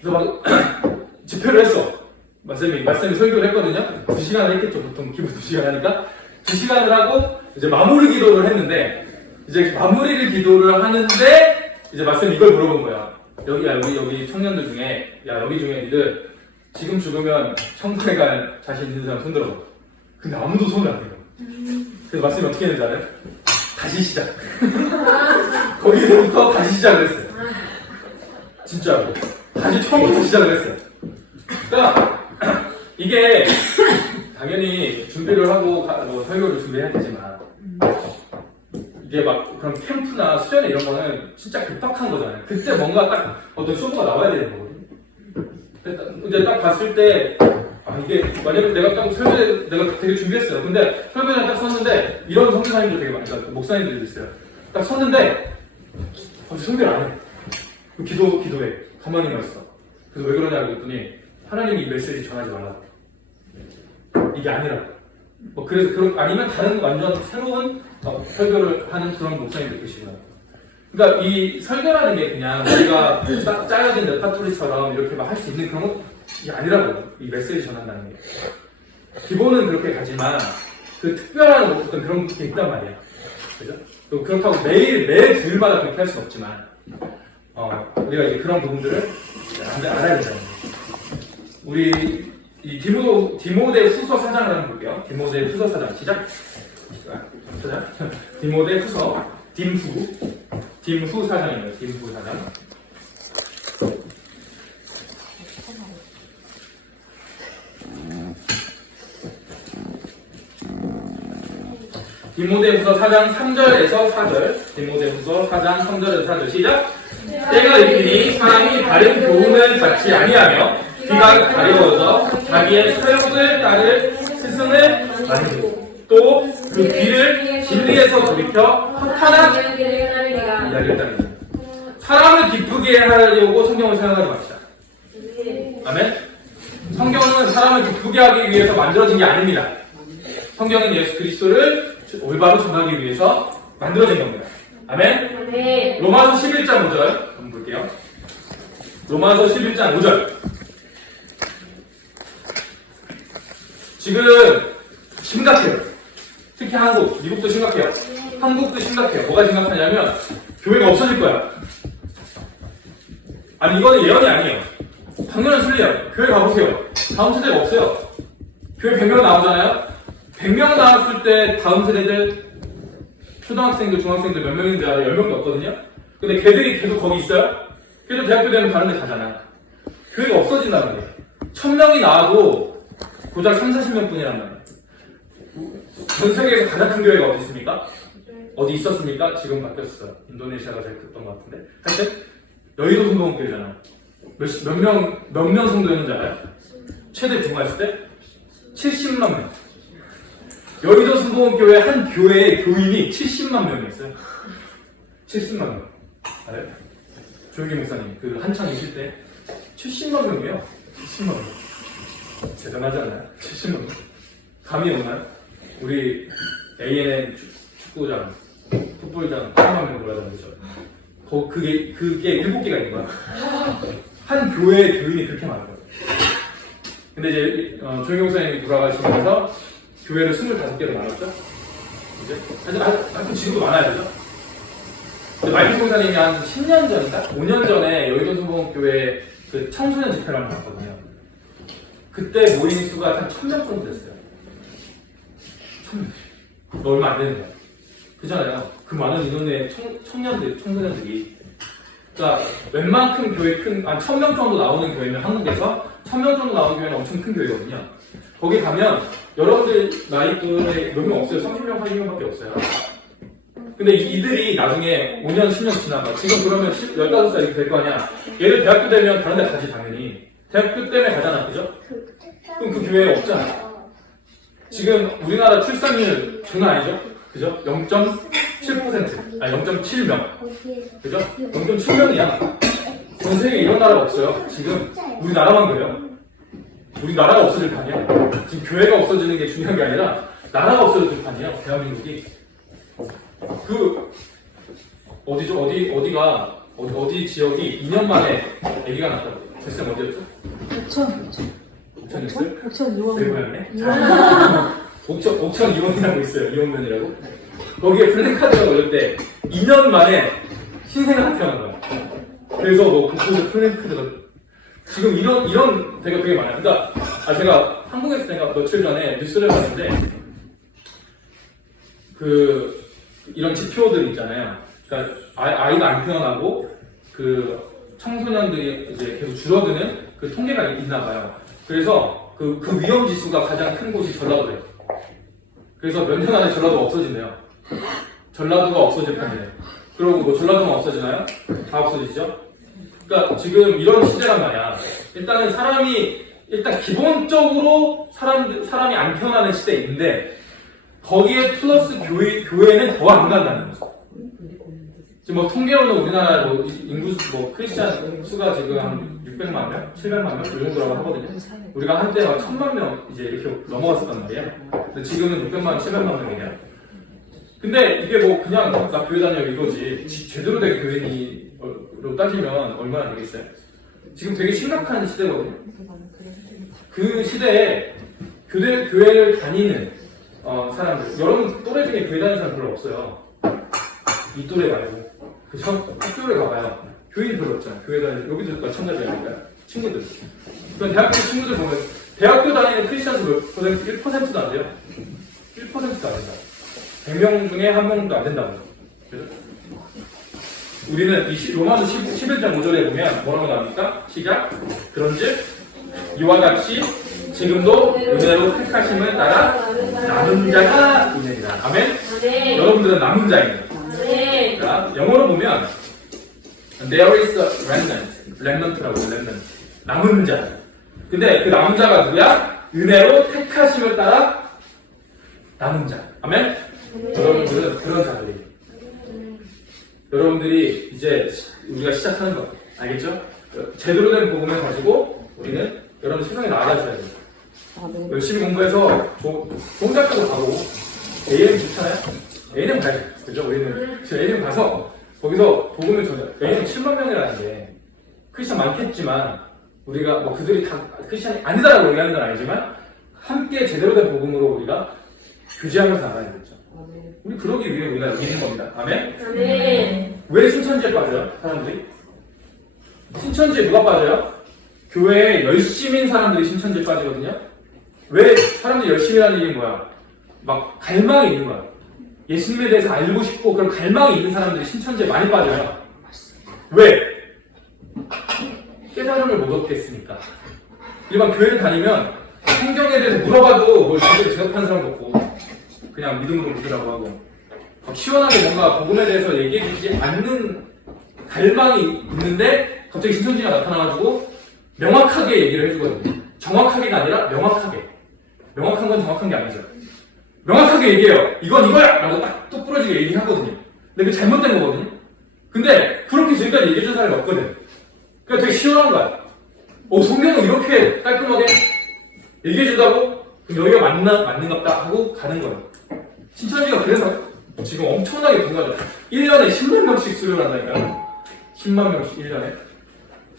그래서 막, 집회를 했어. 말씀이 설교를 했거든요. 2시간을 했겠죠. 보통 기본 2시간 하니까. 2시간을 하고, 이제 마무리 기도를 했는데, 이제 마무리를 기도를 하는데, 이제 말씀이 이걸 물어본 거야. 여기 청년들 중에, 여기 중에 니들, 지금 죽으면 천국에 갈 자신 있는 사람 손들어봐. 근데 아무도 손을 안 대요. 그래서 말씀이 어떻게 했는지 알아요? 다시 시작. 거기서부터 다시 시작을 했어요. 진짜로. 다시 처음부터 시작을 했어요. 그러니까 이게 당연히 준비를 하고 설교를 준비해야 되지만 이게 막 그런 캠프나 수련회 이런 거는 진짜 급박한 거잖아요. 그때 뭔가 딱 어떤 쇼가 나와야 되는 거거든요. 근데 딱 봤을 때 이게 만약에 내가 딱 내가 되게 준비했어요. 근데 설교장 딱 섰는데 이런 선교사님들 되게 많아요. 목사님들도 있어요. 딱 섰는데 설교를 안 해. 기도해. 가만히만 있어. 그래서 왜 그러냐고 했더니 하나님이 이 메시지 전하지 말라고. 이게 아니라고. 그래서 아니면 다른 완전 새로운 설교를 하는 그런 목사님들 계시구나. 그러니까 이 설교라는 게 그냥 우리가 딱 짜여진 레파토리처럼 이렇게 막 할 수 있는 그런 게 아니라고. 이 메시지 전한다는 게. 기본은 그렇게 가지만 그 특별한 어떤 그런 게 있단 말이야. 그죠? 또 그렇다고 매일 주일마다 그렇게 할 수는 없지만 우리가 이제 그런 부분들을 알아야 된다는 거예요. 우리 이 디모데 후서 4장을 한번 볼게요. 디모데 후서 4장 시작. 디모데 후서 딤후 4장입니다. 딤후 4장. 디모데후서 4장 3절에서 4절. 디모데후서 4장 3절에서 4절 시작. 때가 이르니 사람이 바른 교훈을 받지 아니하며 귀가 가려워져 자기의 사욕을 따를 스승을 만들고 또 그 귀를 진리에서 돌이켜 허탄한 이야기를 따릅니다. 사람을 기쁘게 하려고 성경을 사용하지 맙시다. 아멘. 성경은 사람을 기쁘게 하기 위해서 만들어진 게 아닙니다. 성경은 예수 그리스도를 올바로 전하기 위해서 만들어진 겁니다. 아멘. 로마서 11장 5절 한번 볼게요. 로마서 11장 5절. 지금 심각해요. 특히 한국, 미국도 심각해요. 한국도 심각해요. 뭐가 심각하냐면 교회가 없어질 거야. 아니 이거는 예언이 아니에요. 당연한 순리예요. 교회 가보세요. 다음 세대가 없어요. 교회 100명 나오잖아요. 100명 나왔을 때 다음 세대들 초등학생들, 중학생들 몇 명인지 알아요? 10명도 없거든요. 근데 걔들이 계속 거기 있어요? 걔들 대학교 되면 다른 데 가잖아. 교회가 없어진다는 거예요. 1000명이 나와도 고작 30-40명 뿐이란 말이에요. 전 세계에서 가장 큰 교회가 어디 있습니까? 어디 있었습니까? 지금 바뀌었어요. 인도네시아가 제일 컸던 것 같은데. 하여튼 여의도 성도원교회잖아. 몇 명 성도였는지 알아요? 최대 규모였을 때 70만 명. 여의도 성도원교회 한 교회의 교인이 70만 명이었어요. 70만 명. 알아요? 조용기 목사님 그 한창 계실 때 70만 명이에요. 70만 명. 대단하지 않나요? 70만 명. 감이 오나요? 우리 ANN 축구장, 풋볼장 8만 명 돌아다니는 거죠. 그게 7개가 있는 거야. 한 교회의 교인이 그렇게 많은 거예요. 근데 이제 조용기 목사님이 돌아가시면서 교회를 25개로 나눴죠. 이제 하여튼 지금도 많아야 되죠. 근데 마이클 목사님이 한 10년 전인가? 5년 전에 여의도 성공교회 그 청소년 집회를 한번 갔거든요. 그때 모인 수가 한 1000명 정도 됐어요. 1000명. 얼마 안 되는 거야. 그잖아요. 그 많은 인원의 청소년들이. 그러니까 웬만큼 교회 한 1000명 정도 나오는 교회는 한국에서 1000명 정도 나오는 교회는 엄청 큰 교회거든요. 거기 가면 여러분들 나이또래 몇 명 없어요. 30명, 40명밖에 없어요. 근데 이들이 나중에 5년, 10년 지나가. 지금 그러면 15살 이렇게 될 거 아니야. 얘들 대학교 되면 다른 데 가지, 당연히. 대학교 때문에 가잖아, 그죠? 그럼 그 교회에 없잖아. 지금 우리나라 출산율 장난 아니죠? 그죠? 0.7%. 아니, 0.7명. 그죠? 0.7명이야. 전 세계에 이런 나라가 없어요. 지금 우리나라만 그래요. 우리 나라가 없어질 판이야. 지금 교회가 없어지는 게 중요한 게 아니라 나라가 없어질 판이야. 대한민국이. 어디죠? 어디 지역이 2년 만에 아기가 났다고. 대쌤 어디였죠? 옥천 이원면. 옥천 이원이라고 있어요. 이원면이라고. 거기에 플래카드가 걸릴 때 2년 만에 신생아가 태어난 거야. 그래서 뭐 곳곳에 플래카드가 지금 이런 데가 되게 많아요. 그러니까 제가 한국에 있을 때가 며칠 전에 뉴스를 봤는데 이런 지표들 있잖아요. 그러니까 아이가 안 태어나고 청소년들이 이제 계속 줄어드는 통계가 있나 봐요. 그래서 그 위험 지수가 가장 큰 곳이 전라도예요. 그래서 몇 년 안에 전라도가 없어진대요. 전라도가 없어질 판이에요. 그리고 뭐 전라도만 없어지나요? 다 없어지죠? 그러니까 지금 이런 시대란 말이야. 일단은 일단 기본적으로 사람이 안 태어나는 시대인데 거기에 플러스 교회는 더 안 간다는 거죠. 지금 뭐 통계로는 우리나라 인구 크리스찬 수가 지금 한 600만 명, 700만 명 그 정도라고 하거든요. 우리가 한때 막 1000만 명 이제 이렇게 넘어갔었단 말이에요. 근데 지금은 600만 명, 700만 명이에요. 근데 이게 뭐 그냥 나 교회 다녀 이거지 제대로 된 교회로 따지면 얼마나 되겠어요? 지금 되게 심각한 시대거든요. 그 시대에 교회를 다니는 사람들, 여러분 또래 중에 교회 다니는 사람 별로 없어요. 이 또래 말고. 그죠? 학교를 가봐요. 교인이 별로 없잖아요. 교회 다니는, 여기도 마찬가지 아닐까요? 친구들. 그럼 대학교 친구들 보면, 대학교 다니는 크리스찬수 몇 퍼센트? 1%도 안 돼요. 1%도 안 된다. 100명 중에 1명도 안 된다고. 그죠? 우리는 로마서 11장 5절에 보면 뭐라고 나옵니까? 시작. 그런즉 이와 같이 지금도 은혜로 택하심을 따라 남은 자가 은혜이다. 아멘? 네. 여러분들은 남은 자입니다. 네. 자, 영어로 보면 there is a remnant라고 remnant. 남은 자. 근데 그 남은 자가 누구야? 은혜로 택하심을 따라 남은 자. 아멘? 여러분들은 그런 자들이에요. 여러분들이 이제 우리가 시작하는 거 알겠죠? 제대로 된 복음을 가지고 우리는 여러분 세상에 나아가셔야 돼요. 열심히 공부해서 좋은 학교도 가고 AN 좋잖아요? AN 가야죠. 그죠? 우리는 지금 AN 가서 거기서 복음을 전해. AN 7만 명이라는 게 크리스천 많겠지만 우리가 뭐 그들이 다 크리스천이 아니다라고 얘기하는 건 아니지만 함께 제대로 된 복음으로 우리가 교제하면서 나가야 되겠죠. 우리 그러기 위해 우리가 여기 있는 겁니다. 아멘? 네. 왜 신천지에 빠져요? 사람들이? 신천지에 누가 빠져요? 교회에 열심인 사람들이 신천지에 빠지거든요. 왜 사람들이 열심히 하는 일이 뭐야? 막 갈망이 있는 거야. 예수님에 대해서 알고 싶고 그런 갈망이 있는 사람들이 신천지에 많이 빠져요. 왜? 깨달음을 못 얻겠으니까. 일반 교회를 다니면 성경에 대해서 물어봐도 뭘 제대로 대답하는 사람도 없고 그냥 믿음으로 믿으라고 하고 시원하게 뭔가 복음에 대해서 얘기해주지 않는 갈망이 있는데 갑자기 신천지가 나타나가지고 명확하게 얘기를 해주거든요. 정확하게가 아니라 명확하게. 명확한 건 정확한 게 아니죠. 명확하게 얘기해요. 이건 이거야! 라고 딱 똑부러지게 얘기하거든요. 근데 그게 잘못된 거거든요. 근데 그렇게 지금까지 얘기해준 사람이 없거든. 그러니까 되게 시원한 거야. 성경은 이렇게 깔끔하게 얘기해준다고? 그럼 여기가 맞는갑다 하고 가는 거예요. 신천지가 그래서 지금 엄청나게 부가죠. 1년에 10만 명씩 수료를 한다니까요. 10만 명씩 1년에.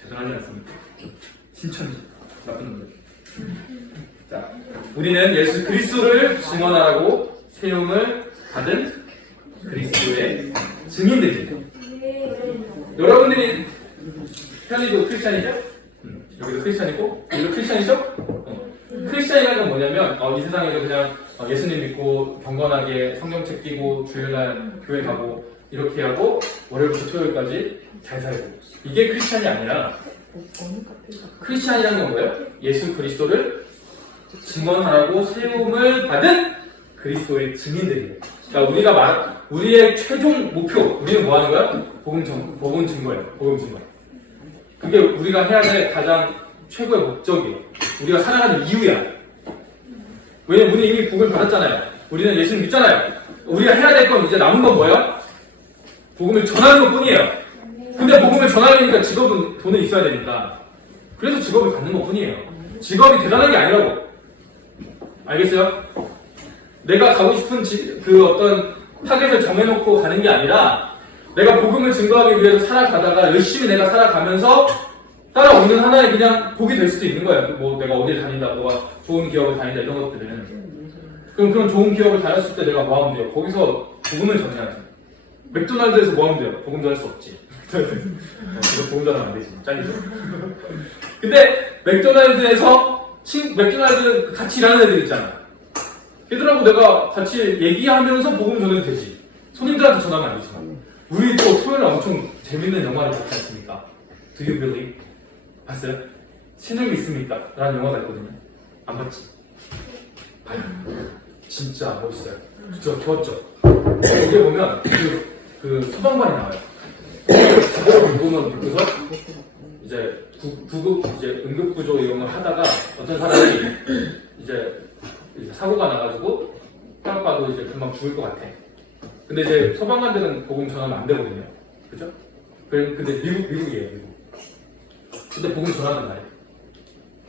대단하지 않습니까? 신천지. 나쁜 놈들. 자, 우리는 예수 그리스도를 증언하라고 세움을 받은 그리스도의 증인들입니다. 여러분들이 편리도 크리스찬이죠? 여기도 크리스찬이고, 여기도 크리스찬이죠? 크리스찬이라는 건 뭐냐면 이 세상에서 그냥 예수님 믿고 경건하게 성경책 끼고 주일날 교회 가고 이렇게 하고 월요일부터 토요일까지 잘 살고 이게 크리스찬이 아니라 크리스찬이라는 건 뭐예요? 예수 그리스도를 증언하라고 세움을 받은 그리스도의 증인들이에요. 그러니까 우리의 최종 목표 우리는 뭐 하는 거야? 복음 증거예요. 복음 증거. 그게 우리가 해야 될 가장 최고의 목적이에요. 우리가 살아가는 이유야. 왜냐면 우리는 이미 복음을 받았잖아요. 우리는 예수님 믿잖아요. 우리가 해야 될 건 이제 남은 건 뭐예요? 복음을 전하는 것 뿐이에요. 근데 복음을 전하려니까 직업은 돈은 있어야 되니까. 그래서 직업을 갖는 것 뿐이에요. 직업이 대단한 게 아니라고. 알겠어요? 내가 가고 싶은 그 어떤 타겟을 정해놓고 가는 게 아니라 내가 복음을 증거하기 위해서 살아가다가 열심히 내가 살아가면서 따라오는 하나의 그냥 복이 될 수도 있는 거야. 뭐 내가 어디를 다닌다, 너가 좋은 기업을 다닌다 이런 것들은. 그럼 그런 좋은 기업을 다녔을 때 내가 뭐 하면 돼요? 거기서 복음을 전해야지. 맥도날드에서 뭐 하면 돼요? 복음 전할 수 없지. 이거 복음 전하면 안 되지. 잘리죠. 근데 맥도날드에서 맥도날드 같이 일하는 애들 있잖아. 얘들하고 내가 같이 얘기하면서 복음 전해도 되지. 손님들한테 전하면 안 되지만. 우리 또 토요일에 엄청 재밌는 영화를 봤지 않습니까? Do you believe? 봤어요? 신을 믿습니까? 라는 영화가 있거든요. 안 봤지? 봐요. 진짜 멋있어요. 진짜 좋았죠? 여기 보면 그 소방관이 나와요. 복음을 믿고서 이제 구급, 이제 응급구조 이런 걸 하다가 어떤 사람이 이제 사고가 나가지고 딱 봐도 이제 금방 죽을 것 같아. 근데 이제 소방관들은 복음 전하면 안 되거든요. 그죠? 근데 미국이에요, 미국. 근데 복음 전하는 날에.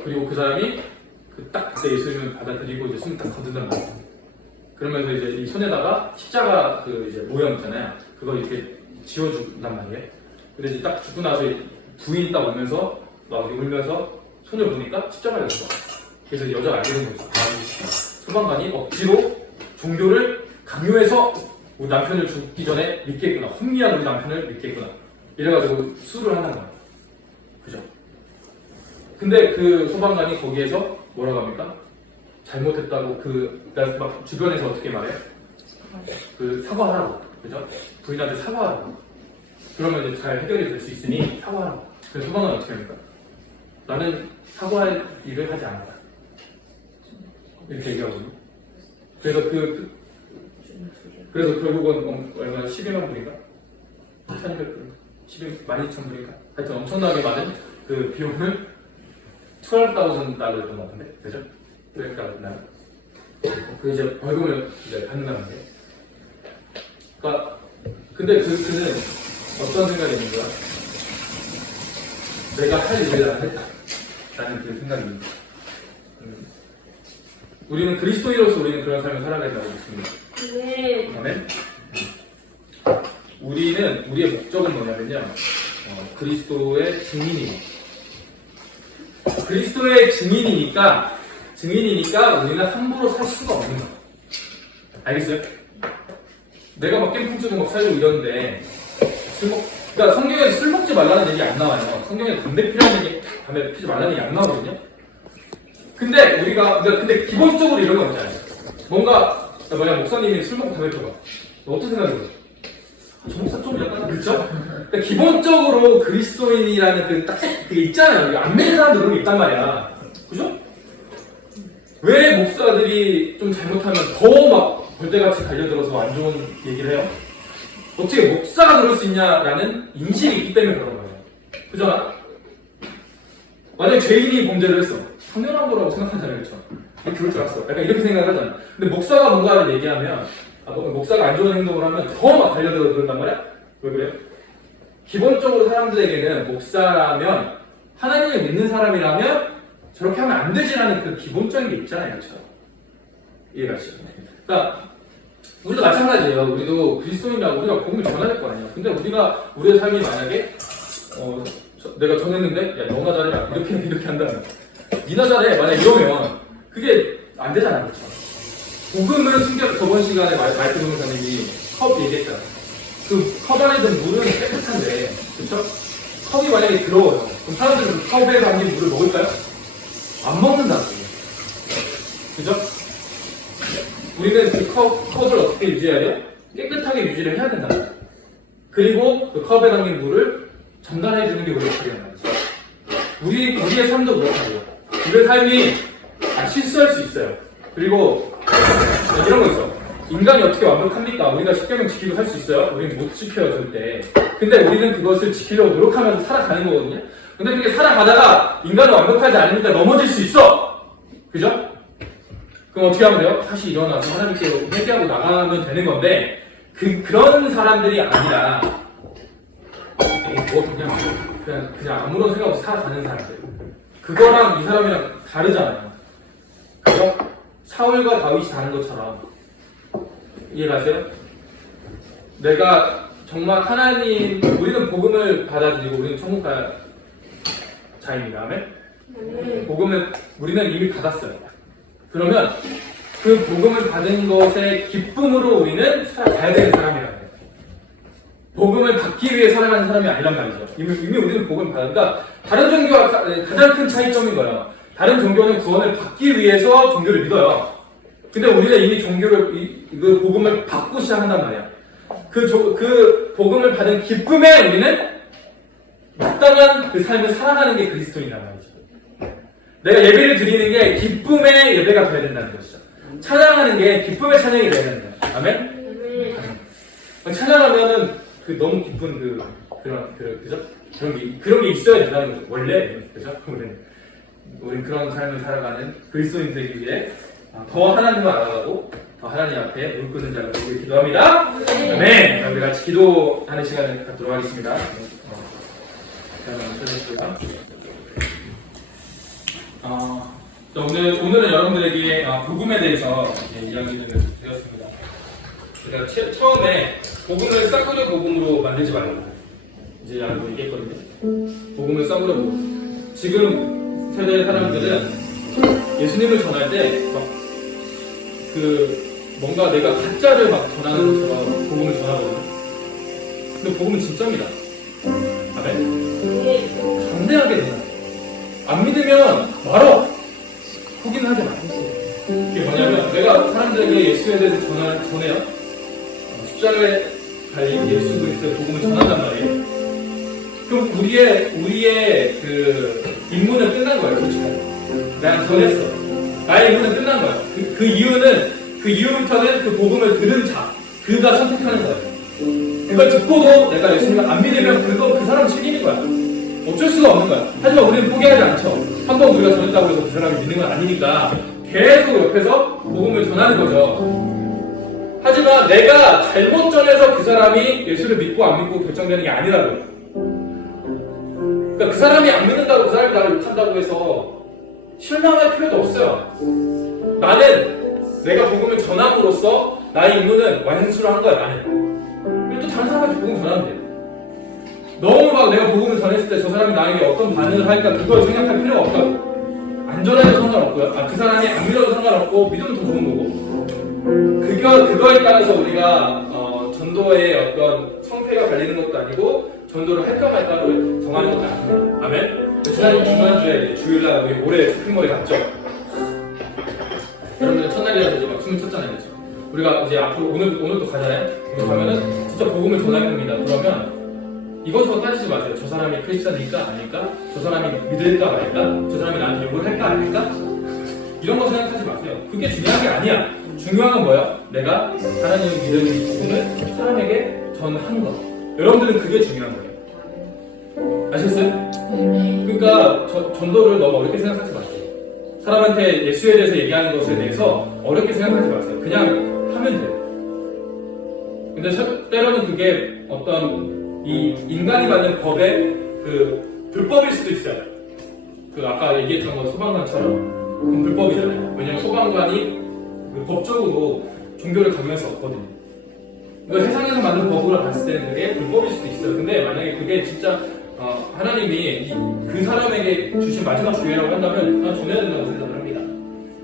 그리고 그 사람이 딱 그때 예수님을 받아들이고 이제 손을 딱 거둔단 말이에요. 그러면서 이제 이 손에다가 십자가 그 이제 모형 있잖아요. 그거 이렇게 지워준단 말이에요. 근데 이제 딱 죽고 나서 부인이 딱 오면서 막 울면서 손을 보니까 십자가가 있어. 그래서 여자가 알게 된 거죠. 소방관이 억지로 종교를 강요해서 우리 남편을 죽기 전에 믿겠구나. 혼미한 우리 남편을 믿겠구나. 이래가지고 수를 하는 거야. 그죠? 근데 그 소방관이 거기에서 뭐라고 합니까? 잘못했다고 막 주변에서 어떻게 말해요? 사과하라고. 그죠? 부인한테 사과하라고. 그러면 이제 잘 해결이 될 수 있으니 사과하라고. 그래서 소방관은 어떻게 합니까? 나는 사과할 일을 하지 않았다. 이렇게 얘기하거든요. 그래서 결국은 얼마나 12만 불인가? 1,200불인가? 12,000불인가? 하여튼 엄청나게 많은 그 비용을 $12,000였던 것 같은데? 그죠? $12,000. 그 이제 벌금을 이제 받는다는데. 그러니까, 근데 그는 어떤 생각이 있는 거야? 내가 할 일을 안 했다. 라는 그 생각입니다. 우리는 그리스도인으로서 우리는 그런 삶을 살아야 된다고 믿습니다. 네. 아멘. 우리의 목적은 뭐냐면요. 그리스도의 증인이에요. 그리스도의 증인이니까 우리는 함부로 살 수가 없는 거예요. 알겠어요? 내가 막 깽풍 막 살고 이러는데 그러니까 성경에 술 먹지 말라는 얘기 안 나와요. 성경에 담배 피지 말라는 얘기 안 나오거든요. 근데 기본적으로 이런 거 있잖아요. 뭔가 만약 목사님이 술 먹고 담배 피워. 어떤 생각이 들어요? 저 목사 좀 약간 그렇죠? 그러니까 기본적으로 그리스도인이라는 그게 있잖아요. 안 믿는 사람도 그런 게 있단 말이야. 그죠? 왜 목사들이 좀 잘못하면 더 막 벌떼같이 달려들어서 안 좋은 얘기를 해요? 어떻게 목사가 그럴 수 있냐라는 인식이 있기 때문에 그런 거예요. 그죠? 만약에 죄인이 범죄를 했어. 당연한 거라고 생각하잖아요. 그렇죠? 그럴 줄 알았어. 약간 이렇게 생각을 하잖아. 근데 목사가 뭔가를 얘기하면 목사가 안 좋은 행동을 하면 더 막 달려들어 그런단 말이야? 왜 그래요? 기본적으로 사람들에게는 목사라면 하나님을 믿는 사람이라면 저렇게 하면 안 되지라는 그 기본적인 게 있잖아요. 그렇죠? 이해가 가시죠? 그러니까 우리도 마찬가지예요. 우리도 그리스도인이라고 우리가 복음을 전해야 될 거 아니야. 근데 우리의 삶이 만약에 내가 정했는데 야 너나 잘해라 이렇게 한다면 니나 잘해 만약 이러면 그게 안 되잖아. 그렇죠? 복음을 저번 시간에 마이크 변호사님이 컵 얘기했잖아. 그 컵 안에 든 물은 깨끗한데 그렇죠? 컵이 만약에 더러워요. 그럼 사람들은 그 컵에 담긴 물을 먹을까요? 안 먹는다고. 그죠? 우리는 그 컵을 어떻게 유지해야 돼요? 깨끗하게 유지를 해야 된다. 그리고 그 컵에 담긴 물을 전달해 주는 게 우리의 길이란 말이죠. 우리의 삶도 그렇다고요. 우리의 삶이 실수할 수 있어요. 그리고 이런 거 있어. 인간이 어떻게 완벽합니까? 우리가 십계명 지키고 살 수 있어요? 우리는 못 지켜요, 절대. 근데 우리는 그것을 지키려고 노력하면서 살아가는 거거든요. 근데 그게 살아가다가 인간은 완벽하지 않으니까 넘어질 수 있어. 그죠? 그럼 어떻게 하면 돼요? 다시 일어나서 하나님께 회개하고 나가면 되는 건데 그런 사람들이 아니라 그냥 아무런 생각 없이 살아가는 사람들. 그거랑 이 사람이랑 다르잖아요. 그죠? 사울과 다윗이 다른 것처럼. 이해가세요? 내가 정말 하나님, 우리는 복음을 받아들이고 우리는 천국가 자입니다. 아멘? 복음을 우리는 이미 받았어요. 그러면 그 복음을 받은 것의 기쁨으로 우리는 살아가야 되는 사람이라는 거예요. 복음을 받기 위해 살아가는 사람이 아니란 말이죠. 이미 우리는 복음을 받으니까 다른 종교와 가장 큰 차이점인 거예요. 다른 종교는 구원을 받기 위해서 종교를 믿어요. 근데 우리는 이미 그 복음을 받고 시작한단 말이야. 그 복음을 받은 기쁨에 우리는 마땅한 그 삶을 살아가는 게 그리스도인이란 말이죠. 내가 예배를 드리는 게 기쁨의 예배가 돼야 된다는 것이죠. 찬양하는 게 기쁨의 찬양이 돼야 된다. 아멘? 찬양하면은 너무 기쁜 그죠? 그런 게 있어야 된다는 거죠. 원래, 그죠? 우린 그런 삶을 살아가는 그리스도인 되기 위해 더 하나님을 알아가고 더 하나님 앞에 무릎 꿇는 자를 위해 기도합니다. 네. 우리 같이 기도하는 시간을 갖도록 하겠습니다. 오늘은 여러분들에게 복음에 대해서 이야기를 드렸습니다. 제가 처음에 복음을 싸구려 복음으로 만들지 말라고 이제 여러분 얘기했거든요. 복음을 싸구려 복음. 지금 세대 사람들은 예수님을 전할 때 뭔가 내가 가짜를 전하는 것처럼 복음을 전하거든요. 근데 복음은 진짜입니다. 아멘? 담대하게 되나? 안 믿으면 말어! 포기는 하지 마세요. 그게 뭐냐면 내가 사람들에게 예수에 대해서 전해요. 십자가에 달린 예수 그리스도의 복음을 전한단 말이에요. 그럼 우리의 그 임무는 끝난 거예요. 그렇죠? 내가 전했어. 나의 임무는 끝난 거예요. 그 이후부터는 그 복음을 들은 자, 그가 선택하는 거예요. 그걸 듣고도 내가 예수님을 안 믿으면 그 사람 책임인 거야. 어쩔 수가 없는 거야. 하지만 우리는 포기하지 않죠. 한번 우리가 전했다고 해서 그 사람이 믿는 건 아니니까 계속 옆에서 복음을 전하는 거죠. 하지만 내가 잘못 전해서 그 사람이 예수를 믿고 안 믿고 결정되는 게 아니라고요. 그러니까 그 사람이 안 믿는다고 그 사람이 나를 욕한다고 해서 실망할 필요도 없어요. 나는 내가 복음을 전함으로써 나의 임무는 완수를 한 거야. 나는. 그리고 또 다른 사람한테 복음 전하면 돼. 너무 내가 복음을 전했을 때 저 사람이 나에게 어떤 반응을 할까 그걸 생각할 필요가 없다. 안 전해도 상관없고요. 그 사람이 안 믿어도 상관없고 믿으면 더 좋은 거고. 그거에 따라서 우리가 전도의 어떤 성패가 갈리는 것도 아니고 전도를 할까 말까를 정하는 것도 아닙니다. 아멘? 지난주에 주일날 우리 모래 스프링몰에 갔죠? 여러분들 첫날이라서 막 춤을 췄잖아요. 그렇죠? 우리가 이제 앞으로 오늘도 가잖아요? 오늘 가면은 진짜 복음을 전할 겁니다. 그러면 이것저것 따지지 마세요. 저 사람이 크리스찬일까 아닐까? 저 사람이 믿을까 말까? 저 사람이 나한테 욕을 할까 아닐까? 이런 거 생각하지 마세요. 그게 중요한 게 아니야. 중요한 건 뭐야? 내가 하나님을 믿는 복음을 사람에게 전하는 거. 여러분들은 그게 중요한 거예요. 아셨어요? 그러니까 전도를 너무 어렵게 생각하지 마세요. 사람한테 예수에 대해서 얘기하는 것에 대해서 어렵게 생각하지 마세요. 그냥 하면 돼요. 근데 때로는 그게 어떤 이 인간이 받는 법의 불법일 수도 있어요. 아까 얘기했던 거 소방관처럼 그건 불법이잖아요. 왜냐면 소방관이 법적으로 종교를 강요할 수 없거든요. 그러니까 세상에서 만든 법으로 봤을 때는 그게 불법일 수도 있어요. 근데 만약에 그게 진짜 하나님이 그 사람에게 주신 마지막 기회라고 한다면 그냥 전해야 된다고 생각을 합니다.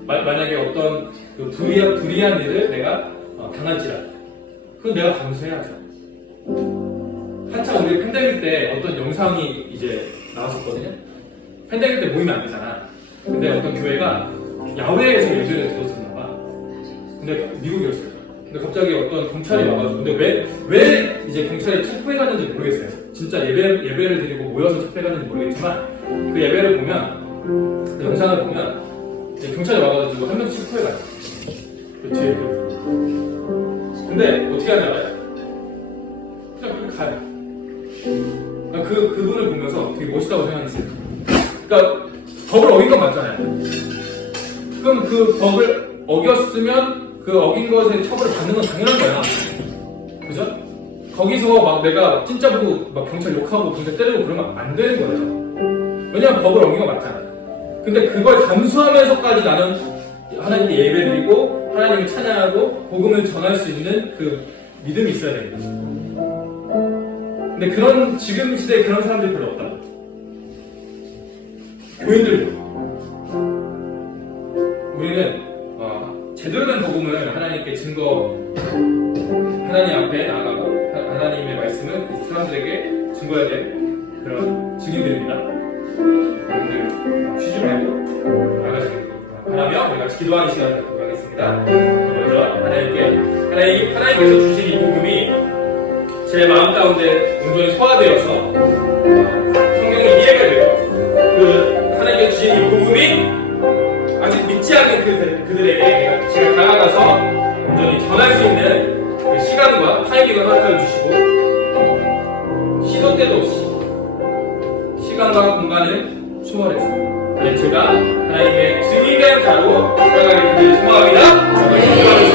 만약에 어떤 불이한 일을 내가 당할지라 그건 내가 감수해야죠. 한참 우리 팬데믹 때 어떤 영상이 이제 나왔었거든요. 팬데믹 때 모이면 안 되잖아. 근데 어떤 교회가 야외에서 예배를 드렸었나 봐. 근데 미국이었어요. 근데 갑자기 어떤 경찰이 와가지고 근데 왜 이제 경찰이 체포해갔는지 모르겠어요. 진짜 예배를 드리고 모여서 체포해갔는지 모르겠지만 그 예배를 보면 그 영상을 보면 이제 경찰이 와가지고 한 명씩 체포해가요. 그 뒤에 근데 어떻게 하냐 알아요? 그냥 그렇게 가요. 그분을 보면서 되게 멋있다고 생각했어요. 그러니까 법을 어긴 건 맞잖아요. 그럼 그 법을 어겼으면 그 어긴 것에 처벌을 받는 건 당연한 거야. 그죠? 거기서 막 내가 진짜 보고 막 경찰 욕하고 경찰 때리고 그러면 안 되는 거예요. 왜냐면 법을 어긴 건 맞잖아요. 근데 그걸 감수하면서까지 나는 하나님께 예배드리고 하나님을 찬양하고 복음을 전할 수 있는 그 믿음이 있어야 됩니다. 근데 그런 지금 시대에 그런 사람들이 별로 없다. 교인들도. 우리는 제대로 된 복음을 하나님께 하나님 앞에 나가고 하나님의 말씀을 사람들에게 증거해야 될 그런 증인들입니다. 여러분들 쉬지 말고 나가시길 바라며 우리 같이 기도하는 시간을 갖도록 하겠습니다. 먼저 하나님께서 주신 이 복음이 제 마음 가운데 온전히 소화되어서 성경이 이해가 되고 그 하나님께서 주신 이 복음이 아직 믿지 않는 그들에게 제가 다가가서 온전히 전할 수 있는 그 시간과 타이밍을 허락해 주시고 시도 때도 없이 시간과 공간을 초월해서 제가 하나님의 증인된 자로 살아가기를 소망합니다.